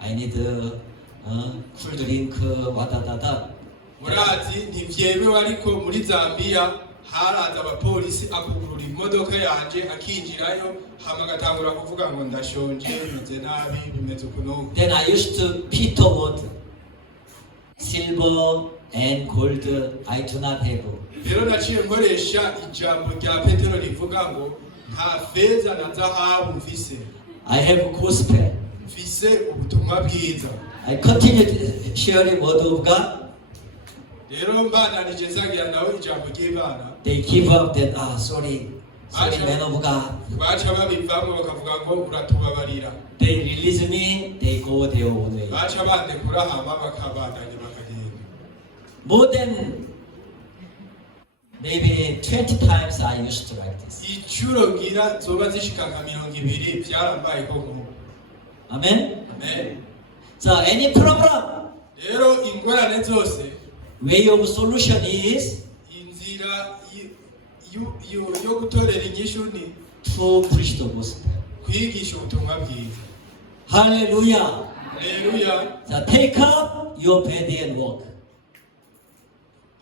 I need cool drink, wadadada. Murazi ntivyemewe ariko muri Zambia haraza abapolisi akugurura imodoka yanje akinjirayo hama agatangura kuvuga ngo ndashonje meze nabi bimeze ukuntu. Then I used to Peter water, silver and gold I do not have. Rero naciye nkoresha ijambo rya Petero rivuga ngo nta feza na zahabu mfise. I have gospel. Mfise ubutumwa bwiza. I continued sharing word of God. Rero mbananije nzagira nawe ijambo ry'Imana. They give up that sorry man of God. Baca babivamo bakavuga ngo uratubabarira. They release me, they go their own way. Baca bandekura hama bakabandanya bakagenda. More than maybe 20 times I used to like this. Inshuro ngira zoba zishika nka 20 byarambaye koko. Amen. Amen. So any problem, Rero ingorane zose way of solution is inzira yo gutorera inyishu ni to preach the gospel. kwigisha ubutumwa bwiza. Hallelujah. Haleluya. So take up your bed and walk.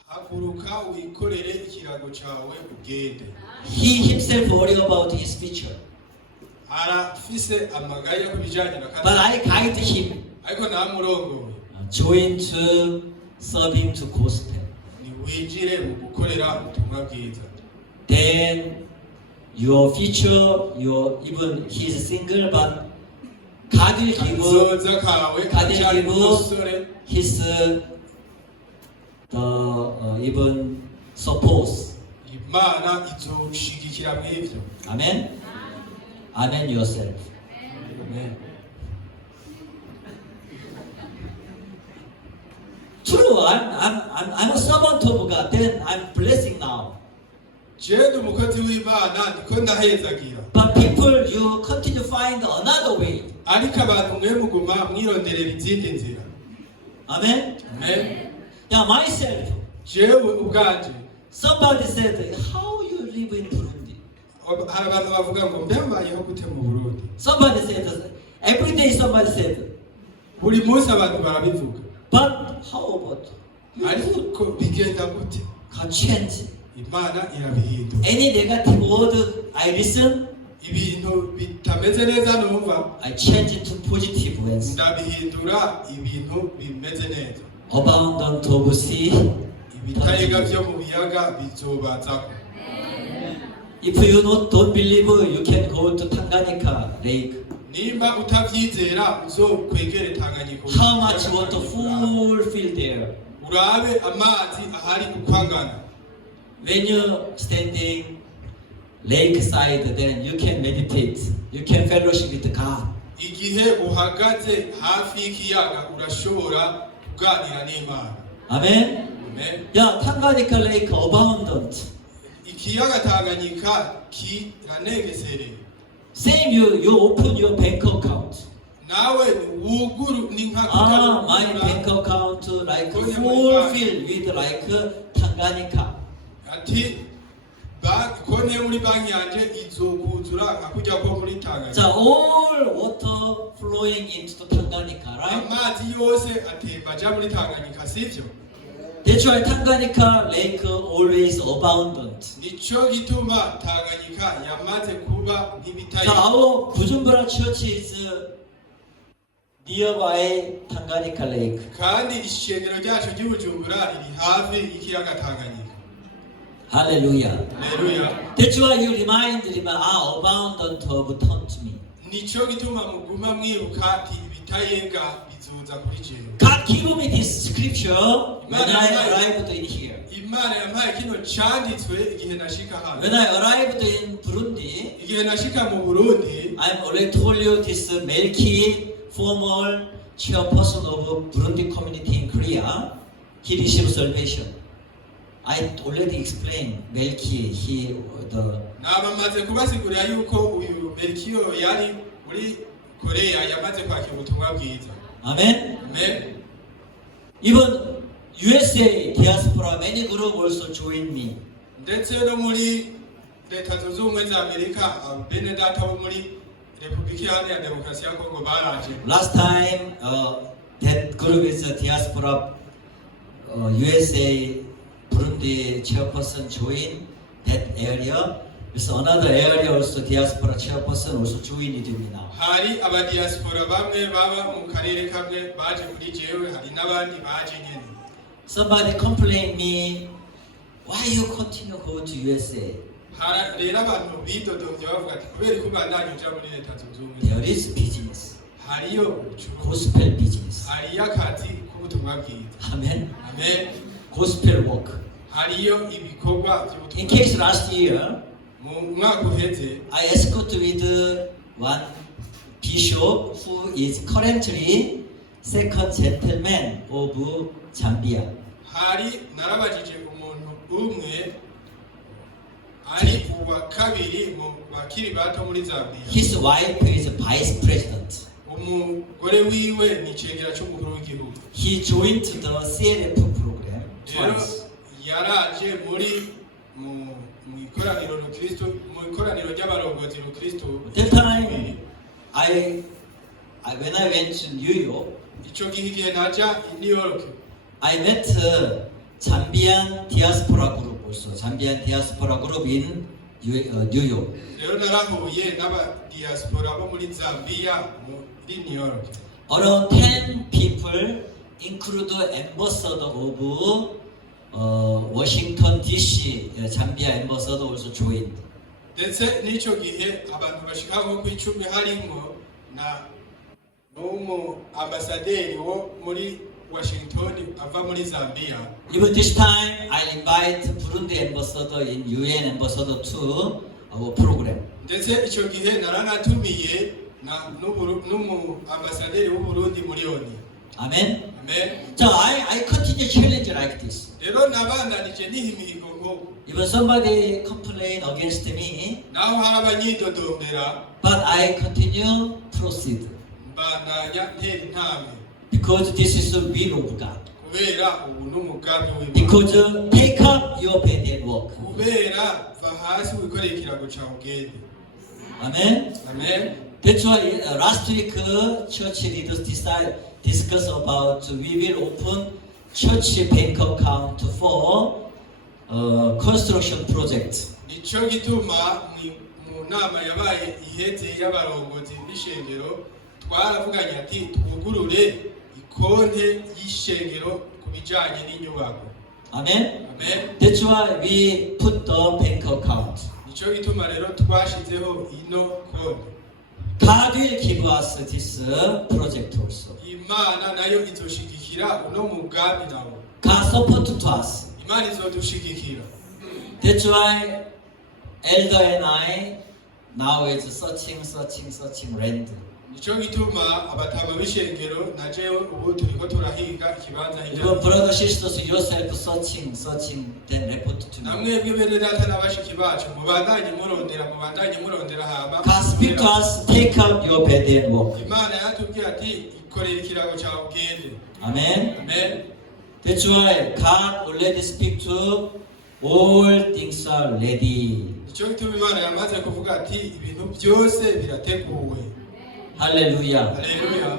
Haguruka wikorere ikirago cawe ugende. He himself worry about his future. Arafise amagaya ku bijanye na But I guide him. ariko namurongowe. Join to serving to gospel. Ni winjire mu gukorera ubutumwa bwiza. Then your future, even he is single, but God will give Kazoza kawe kacari umusore. his even support. Imana izoshigikira mw'ivyo. Amen. Amen yourself. Amen. True, I'm a servant of God. Then I'm blessing now. jewe umukozi w'Imana ndiko ndahezagira But people, you continue to find another way. ariko abantu mwe muguma mwironderera izindi nzira. Amen? Amen. Yeah, myself. Jewe ubwanje Somebody said, how you live in Burundi? hari abantu bavuga ngo mbyambayeho gute mu Burundi. Somebody said, every day somebody said, Buri munsi abantu barabivuga but how about ariko bigenda gute? God change? Imana irabihindura. Any negative word I listen, Ibintu bitameze neza numva I change it to positive words. ndabihindura ibintu bimeze neza. Abundant of sea. Ibitayega byo mu biyaga bizobazako. If you don't believe, you can go to Tanganyika Lake. Nimba utavyizera uzokwegere Tanganyika. How much water fulfill there? Urabe amazi ahari kukwangana. When you're standing lakeside, then you can meditate. You can fellowship with God. Igihe uhagaze hafi y'ikiyaga urashobora kuganira n'Imana. Amen? Amen. Yeah, Tanganyika Lake abundant. Ikiyaga Tanganyika kiranegesereye. Same you open your bank account. Nawe wuguru ni nka My bank account like fulfilled with like Tanganyika. ati konti muri banki yanje izokuzura nka kujya ko muri So Tanganyika. all water flowing into Tanganyika, right? Amazi yose atemba aja muri Tanganyika sivyo? That's why Tanganyika Lake always abundant. Nico gituma Tanganyika yamaze kuba So nk'ibitayi. our Bujumbura church is nearby Tanganyika Lake. Kandi ishengero ryacu ry'Ubujumbura riri hafi y'ikiyaga Tanganyika. Hallelujah. Haleluya. That's why you remind abundant of taught me. Nico gituma muguma mwibuka ati ibitayenga bizoza kuri jewe. God gave me this scripture when I arrived in here. Imana yampaye kino canditswe igihe nashika hano. When I arrived in Burundi, Igihe nashika mu Burundi, I already told you this Melki, former chairperson of Burundi community in Korea, he received salvation. I already explained Melki, nabamaze kubasigurira yuko uyu Melchior yari muri Korea yamaze kwakira ubutumwa bwiza. Amen. Amen. Even USA diaspora, many groups also joined me. Ndetse no muri Leta Zunze Ubumwe za Amerika bene data bo muri Repubulika Iharanira Demokarasi ya Kongo baraje. Last time, that group is a diaspora, USA, Burundi chairperson joined that area. There's another area also diaspora chairperson also joined me now. Hari abadiaspora bamwe baba mu karere kamwe baje kuri jewe, hari n'abandi baje nyene. Somebody complained me, why you continue go to USA? Rero abantu bidodomvye bavuga ati kubera ko bandanye uja muri Leta Zunze Ubumwe. There is business, Hariyo gospel business. hariyo akazi k'ubutumwa bwiza. Amen. Amen. Gospel work. Hariyo ibikorwa In by'ubutumwa. case last year, Mu mwaka uheze I escorted with one bishop who is currently second gentleman of Zambia. hari narabajije umuntu umwe ari uwa kabiri mu bakiri bato muri Zambia. His wife is vice president. Umugore wiwe ni icegera c'umukuru w'igihugu. He joined the CNF program Rero twice. yaraje muri mu ikoraniro rukristo, mu ikoraniro ry'abarongozi rukristo. That time, when I went to New York, Ico gihe naja i New York, I met Zambian diaspora group also. Zambian diaspora group in New York. rero narahuye n'abadiaspora bo muri Zambia muri New York. Around 10 people, include ambassador of Washington DC, Zambia ambassador also joined. Ndetse n'ico gihe abantu bashika nko ku 10 harimo na n'umu ambasaderi wo muri Washington ava muri Zambia. Even this time, I invite Burundi ambassador in UN ambassador to our program. Ndetse ico gihe naranatumiye na n'umu ambasaderi w'u Burundi muri ONU. Amen. Amen. So I continue challenge like this. Rero nabandanije n'imihigo ngo Even somebody complain against me, naho hari abanyidodombera but I continue proceed mbandanya ntera intambwe because this is the will of God. kubera ubu n'umugambi w'Imana Because take up your bed and walk. kubera va hasi wikoreye ikirago cawe ugende. Amen. Amen. That's why last week church leaders discuss about we will open church bank account for construction project. Nico gituma mu nama yabaye iheze y'abarongozi b'ishengero twaravuganye ati twugurure ikonte y'ishengero ku bijanye n'inyubako. Amen. Amen. That's why we put the bank account. Nico gituma rero twashizeho ino konte. God will give us this project also. Imana nayo izoshigikira uno mugambi nawo. God support to us. Imana izodushigikira. That's why Elder and I now is searching land. Nico gituma abatama b'ishengero na jewe ubu turiko turahiga ikibanza Even hirya. brother sisters yourself searching then report to me. Namwebwe bene data n'abashiki bacu mubandanye murondera hama. God speak to us, take up your bed and walk. Imana yatubwiye ati ikorera ikirago cyawe ugende. Amen. Amen. That's why God already speak to all things are ready. Nico gituma Imana yamaze kuvuga ati ibintu byose birateguwe. Hallelujah. Haleluya.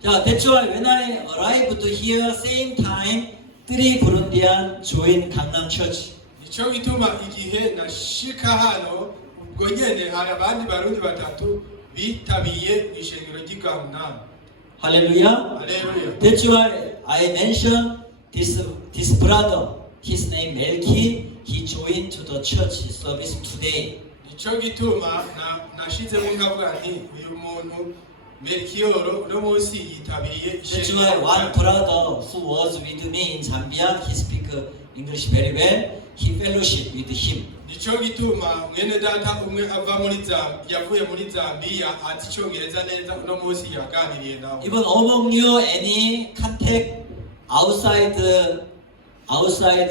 Yeah, that's why when I arrived here, same time, 3 Burundian joined Gangnam Church. Nico gituma igihe nashika hano ubwo nyene hari abandi barundi batatu bitabiye ishengero ry'Igangnam. Hallelujah. Haleluya. That's why I mentioned this brother. His name Melki. He joined to the church service today. Nico gituma nashizemo nkavuga nti uyu muntu Melchior uno munsi yitabiriye That's why one brother who was with me in Zambia, he speak English very well. He fellowship with him. Nico gituma mwene data umwe yavuye muri Zambia ati icongereza neza uno munsi yaganiriye nawe. Even among you, any contact outside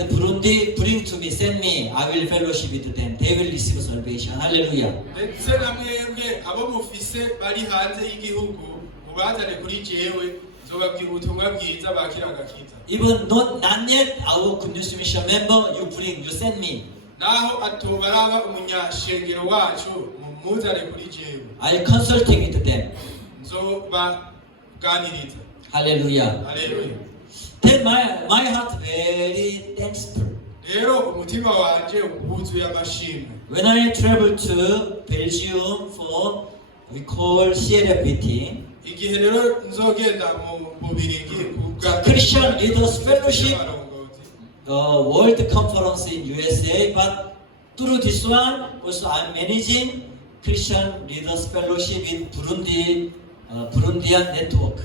Burundi, bring to me, send me. I will fellowship with them. They will receive salvation. Hallelujah. Ndetse namwebwe abo mufise bari hanze y'igihugu mubazane kuri jewe nzobabwira ubutumwa bwiza bakira agakiza. Even not yet our Good News Mission member, you bring, you send me. Naho atobaraba umunyashengero wacu mumuzane kuri jewe. I consulting with them. Nzobaganiriza. Hallelujah. Haleluya. Then my heart very thankful. Rero umutima wanje wuzuye amashimwe. When I traveled to Belgium for we call CLFT, Igihe rero nzogenda mu Bubiligi kubwa Christian Leaders Fellowship, the World Conference in USA, but through this one also I'm managing Christian Leaders Fellowship in Burundi, Burundian network.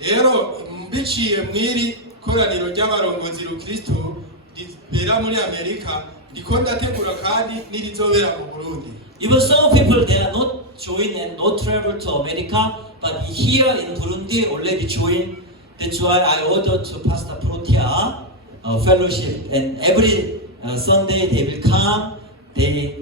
Rero mbiciye mwiri koraniro ry'abarongozi rukristo ribera muri Amerika ndiko ndategura kandi nirizobera mu Burundi. Even some people they are not join and not travel to America, but here in Burundi already join. That's why I ordered to Pastor Protea fellowship, and every Sunday they will come. They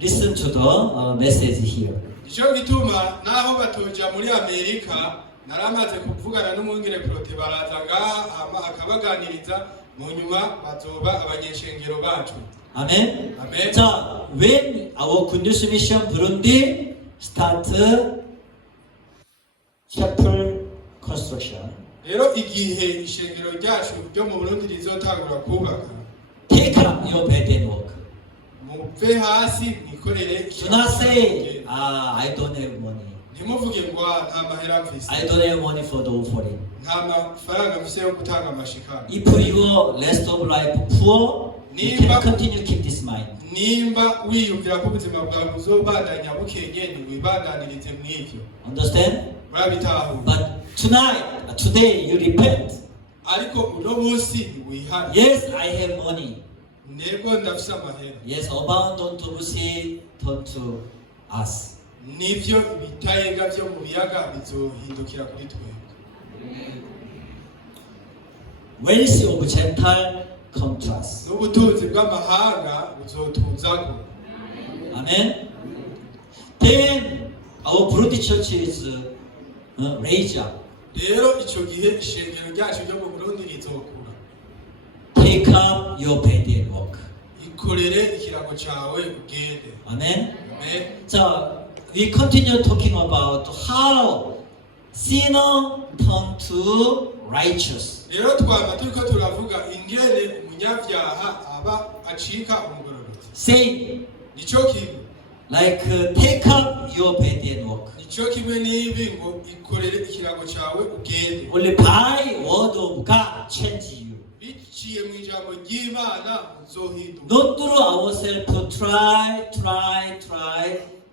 listen to the message here. Nico gituma naho batoja muri Amerika naramaze kuvugana n'umwungere Prote baraza ngaha akabaganiriza mu nyuma bazoba abanyeshengero bacu. Amen. Amen. So when our Good News Mission Burundi start chapel construction, Rero igihe ishengero ryacu ryo mu Burundi rizotangura kubaka take up your bed and walk. muve hasi mwikorere. Do not say, I don't have money. Ntimuvuge ngo nta mahera mfise. I don't have money for the offering. Nta mafaranga mfise yo gutanga amashikano. If you are rest of life poor, you can continue keep this mind. Nimba wiyumvira ko ubuzima bwawe buzobandanya bukenyene wibandanirize mw'ivyo. Understand? Urabitaho. But today you repent. Ariko uno munsi wihana. Yes, I have money. Nego ndafise amahera. Yes, abandon to Lucy, turn to us. Nivyo ibitayenga vyo mu biyaga bizohindukira kuri twebwe. Wealth of Gentile come to us. n'ubutunzi bw'amahanga buzotuzako. Amen. Then our Burundi church is raised up. Rero icyo gihe ishengero ryacu ryo mu Burundi rizokura. Take up your bed and walk. Ikorere ikirago cyawe ugende. Amen. Amen. So we continue talking about how sinner turn to righteous. Rero twaba turiko turavuga ingene umunyabyaha aba acika umugororotsi. Say Nico kintu. like take up your bed and walk. Nico kimwe n'ibi ngo ikorere ikirago cyawe ugende. Only by word of God change you. Biciye mu ijambo ry'Imana uzohinduka. Not through ourselves to try,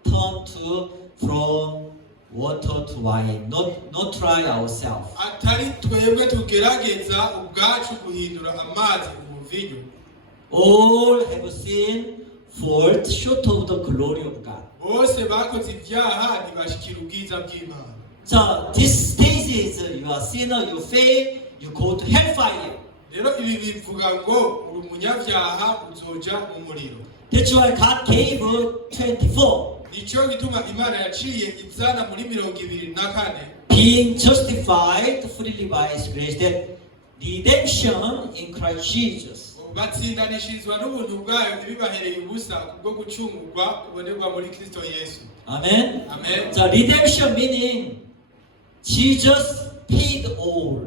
turn to from water to wine. Not try ourselves. Atari twebwe tugerageza ubwacu guhindura amazi umuvinyo. All have sinned, fault short of the glory of God. Bose bakoze ibyaha ntibashikira ubwiza bw'Imana. So this stage is you are sinner, you fail, you go to hellfire. Rero ibi bivuga ngo uri umunyabyaha uzoja mu muriro. That's why God gave 24. Nico gituma Imana yaciye izana muri 24 Being justified freely by His grace, that redemption in Christ Jesus. batsindanishirizwa n'ubuntu bwayo ntibibahereye ubusa kubwo gucungurwa kubonerwa muri Kristo Yesu. Amen. Amen. So redemption meaning Jesus paid all.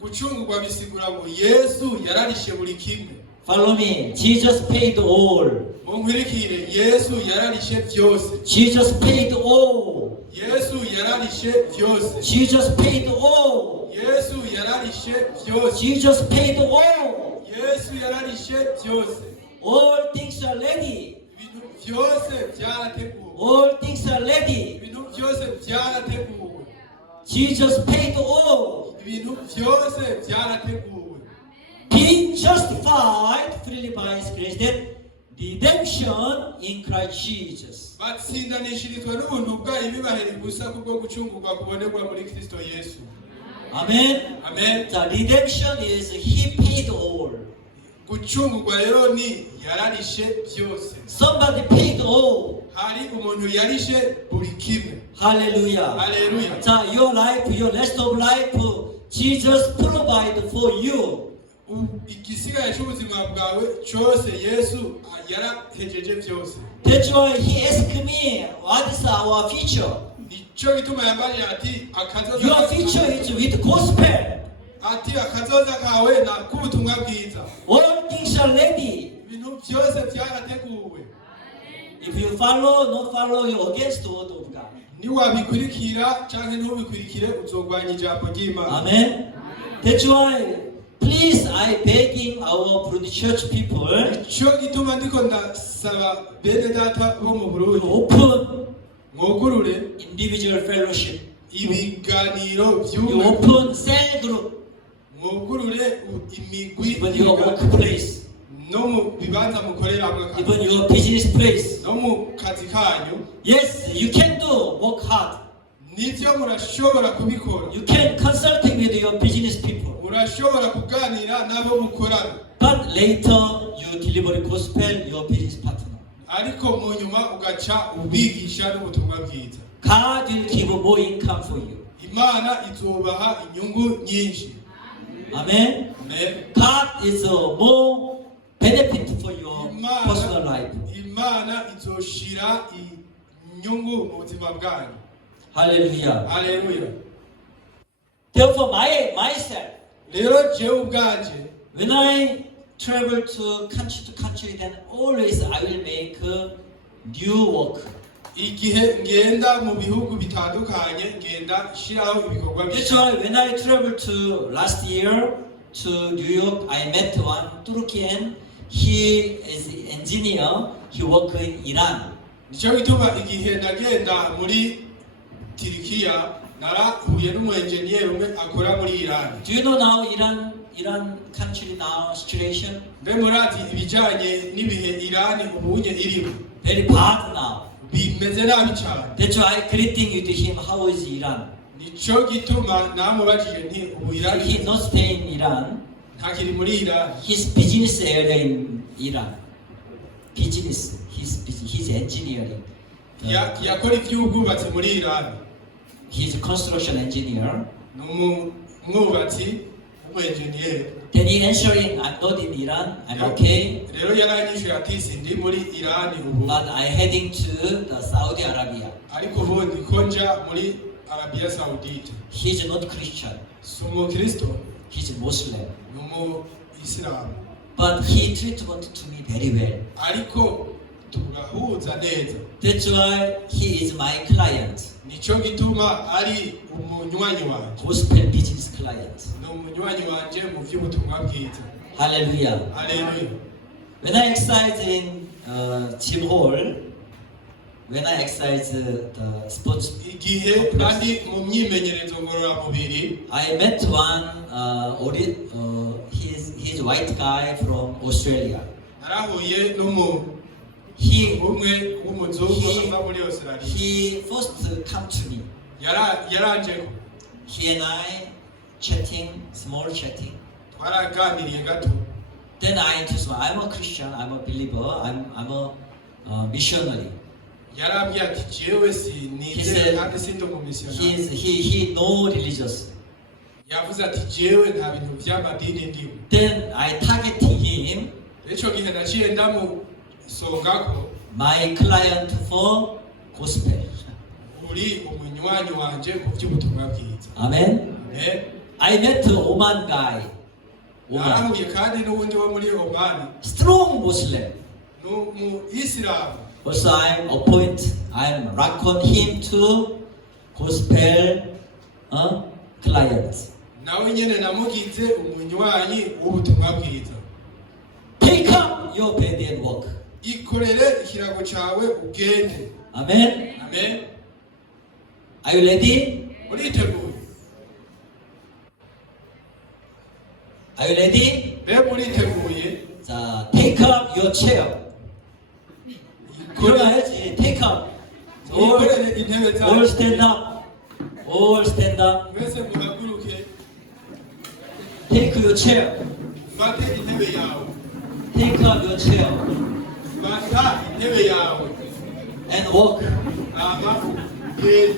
Gucungurwa bisigura ngo Yesu yararishe buri kimwe. Follow me. Jesus paid all. Munkwirikire Yesu yararishe byose. Jesus paid all. Yesu yararishe byose. Jesus paid all. Yesu yararishe byose. Jesus paid all. Yesu yararishe byose. All things are ready. Ibintu byose byarateguwe. All things are ready. Ibintu byose byarateguwe. Jesus paid all. Ibintu byose byarateguwe. Being justified freely by His grace, that redemption in Christ Jesus. Batsindanishirizwa n'ubuntu bwayo bibahereye ubusa kubwo gucungurwa kubonerwa muri Kristo Yesu. Amen. Amen. The redemption is He paid all. Gucungurwa rero ni yararishe byose. Somebody paid all. Hari umuntu yarishe buri kimwe. Hallelujah. Hallelujah. So your life, your rest of life, Jesus provided for you. Igisigaye cy'ubuzima bwawe cyose Yesu yarahejeje byose. That's why He asked me, what is our future? Nico gituma yambariye ati akazoza. Your future is with gospel. Ati akazoza kawe na kubutumwa bwiza. All things are ready. Ibintu byose byarateguwe. If you follow, not follow, you're against the word of God. Niwabikurikira canke ntubikurikire uzogwanya ijambo ry'Imana. Amen. That's why, please, I begging our Burundi church people Nico gituma ndiko ndasaba bene data bo mu to Burundi open mwugurure individual fellowship. ibiganiro You by'umwe. open cell group Mwugurure imigwi in your workplace, no mu bibanza mukoreramwe akazi. even your business place. No mu kazi kanyu. Yes, you can do, work hard. Nivyo murashobora kubikora. You can consulting with your business people. Murashobora kuganira nabo mukorana. But later, you deliver the gospel, your business partner. Ariko mu nyuma ugaca ubigisha n'ubutumwa bwiza. God will give more income for you. Imana izubaha inyungu nyinshi. Amen. Amen. God is more benefit for your personal life. Imana izoshira inyungu mu buzima bwanyu. Hallelujah. Haleluya. Therefore, myself, Rero jewe ubwanje when I travel to country, then always I will make new work. igihe ngenda mu bihugu bitandukanye ngenda shiraho ibikorwa That's bishya. why when I traveled to last year to New York, I met one Turkian. He is an engineer. He works in Iran. Nico gituma igihe ndagenda muri Turikiya narahuye n'umu engineer umwe akora muri Iran. Do you know now Iran country now situation? Mbe murazi ibijanye n'ibihe Iran ubunye irimo. Very bad now. Bimeze nabi cyane. That's why greeting you to him. How is Iran? Nico gituma namubajije nti ubu Iran He not stay in Iran. ntakiri muri Iran. His business area in Iran. Business. His engineering. yakora iby'ubwubatsi muri Iran. He's a construction engineer. Umwubatsi w'engineer. Then he answering, I'm not in Iran, I'm okay. Rero yaranyishuye ati sindi muri Iran ubu. But I'm heading to the Saudi Arabia. Ariko ubu ndiko nja muri Arabia Saudite. He's not Christian. Si umukristo, He's Muslim. ni umu-Isilamu. But he treated to me very well. Ariko tugahuza neza. That's why he is my client. Nico gituma ari umunywanyi wanje. Gospel business client. Ni umunywanyi wanje mu vy'ubutumwa bwiza. Hallelujah. Haleluya. When I exercise in gym hall, when I exercise the sports, Igihe kandi mu myimenyerezo ngororamubiri, I met one. He's a white guy from Australia. narahuye n'umu He umwe w'umuzungu ava muri Australia. he first come to me. Yaranje ko He and I chatting, small chatting. twaraganiriye gato. Then I introduced him. I'm a Christian. I'm a believer. I'm a missionary. Yarambwiye ati jewe He sinizera said kandi sindi umumisiyonari. he no religious. Yavuze ati jewe nta bintu by'amadini ndimo. Then I targeted him, Ico gihe naciye ndamusongako, my client for gospel. uri umunywanyi wanje ku by'ubutumwa bwiza. Amen. Amen. I met a Oman guy. Oman. Narahuye kandi n'ubundi wo muri Oman, Strong Muslim. ni umu-Isilamu. Also I'm reckon him to gospel client. Nawe nyene namugize umunywanyi w'ubutumwa bwiza. Take up your bed and walk. Ikorere ikirago cawe ugende. Amen. Amen. Are you ready? Uriteguye? Are you ready? Mbega uriteguye? 자, take up your chair. 일어나야지. Take up. Ikorere intebe All zawe. stand up. All stand up. Mwese muhaguruke. Take your chair. Fate intebe yawe. Take up your chair Fata intebe yawe. and walk Hama ugende.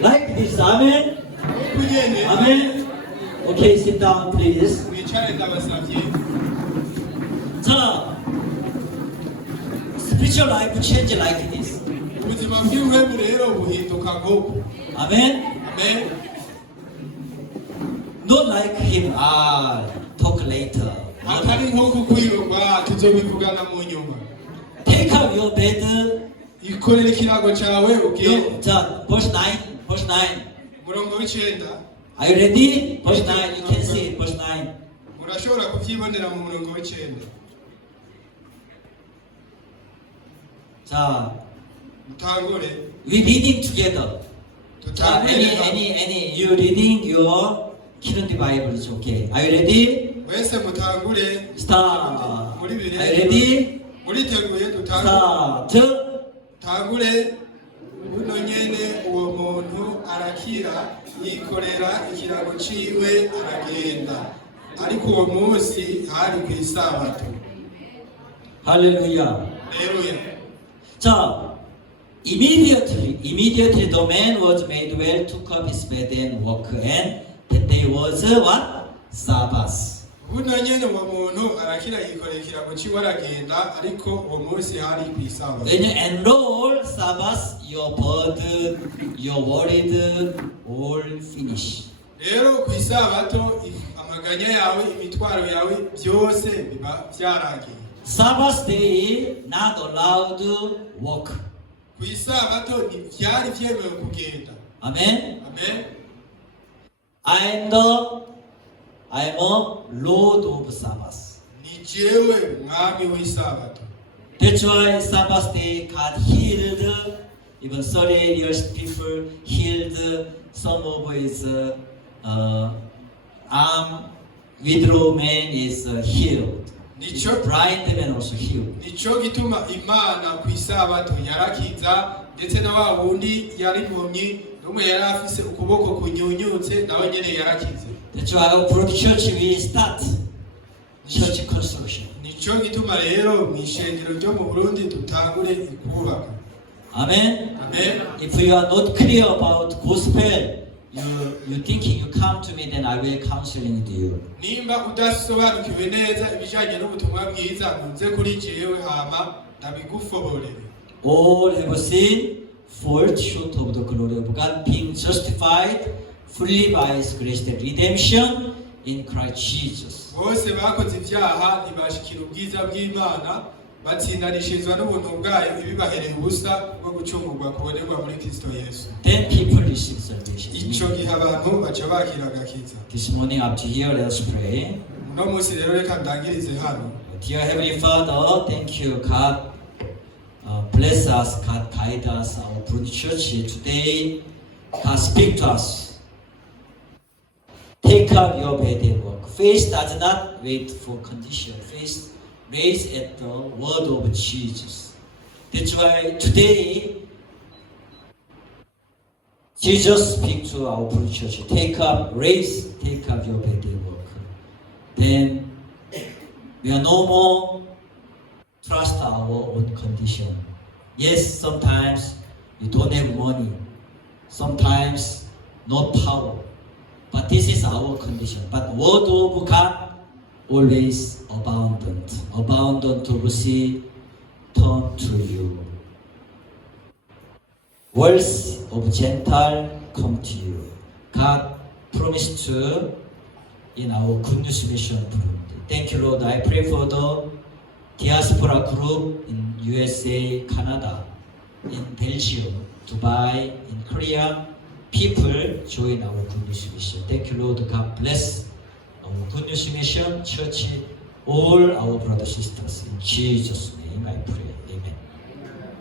like this. Amen. Uko nyene. Amen. Okay, sit down, please. Mwicare ndabasavye. 자, spiritual life change like this. Ubuzima bw'impwemu rero buhinduka nk'uko. Amen. Amen. Not like him. Talk later. Not Atari like- nko kukwirwa tuzobivugana mu nyuma. Take up your bed. Ikorere ikirago cawe ugende. 자, verse 9. Verse 9. Umurongo w'icenda. Are you ready? Verse 9. You can see it. Verse 9. Murashobora kuvyibonera mu murongo w'icenda. 자, Mutangure. we reading together. 자, tutangure. any, you reading your Kirundi Bible is okay. Are you ready? Wese mutangure. Start. Muri Are Bibiliya. you ready? Muriteguye dutangure. Start. Tangure. Buno nyene uwo muntu arakira yikorera ikirago ciwe aragenda. Ariko uwo munsi hari ku isabato. Hallelujah. Haleluya. 자, immediately the man was made well, took up his bed and walked, and that day was what? Sabbath. Buno nyene uwo muntu arakira yikorera ikirago ciwe aragenda, ariko uwo munsi hari ku isabato. When you enroll Sabbath, your burden, your worried, all finish. Rero ku isabato amaganya yawe imitwaro yawe byose biba byaragiye. Sabbath day not allowed to walk. Ku isabato ntibyari byemewe kugenda. Amen. Amen. I am a Lord of Sabbath. Ni jewe mwami w'isabato. That's why Sabbath day God healed, even 38 years people healed some of his arm, withdraw man is healed. Nico Blind man also healed. nico gituma Imana ku isabato yarakiza, ndetse na wa wundi yari impumyi n'umwe yari afise ukuboko kunyunyutse nawe nyene yarakize. That's why our Broad Church we start church construction. nico gituma rero mu ishengero ryo mu Burundi dutangure ikubaka. Amen. Amen. If you are not clear about gospel, you thinking you come to me, then I will counseling with you. Nimba udasobanukiwe neza ibijanye n'ubutumwa bwiza nze kuri jewe hama ndabigufoborere. All have sinned, fall short of the glory of God, being justified fully by His grace, the redemption in Christ Jesus. Bose bakoze ivyaha ntibashikira ubwiza bw'Imana batsindanishirizwa n'ubuntu bwayo ibibahereye ubusa bwo gucungurwa kubonerwa muri Kristo Yesu. Then people receive salvation. Ico gihe abantu baca bakira agakiza. This morning up to here, let us pray. Uno munsi rero reka ndangirize hano. Dear Heavenly Father, thank you, God. Bless us, God, guide us, our Broad Church today. God, speak to us. Take up your bed and work. Faith does not wait for condition. Faith lays at the word of Jesus. That's why today, Jesus speaks to our Broad Church. Take up your bed and work. Then we are no more trust our own condition. Yes, sometimes you don't have money. Sometimes no power. But this is our condition. But word of God always abundant. Abundant of sea turn to you. Words of Gentile come to you. God promised to in our Good News Mission Burundi. Thank you, Lord. I pray for the diaspora group in USA, Canada, in Belgium, Dubai, in Korea. People join our Good News Mission. Thank you, Lord. God bless our Good News Mission Church, all our brothers and sisters. In Jesus' name I pray. Amen.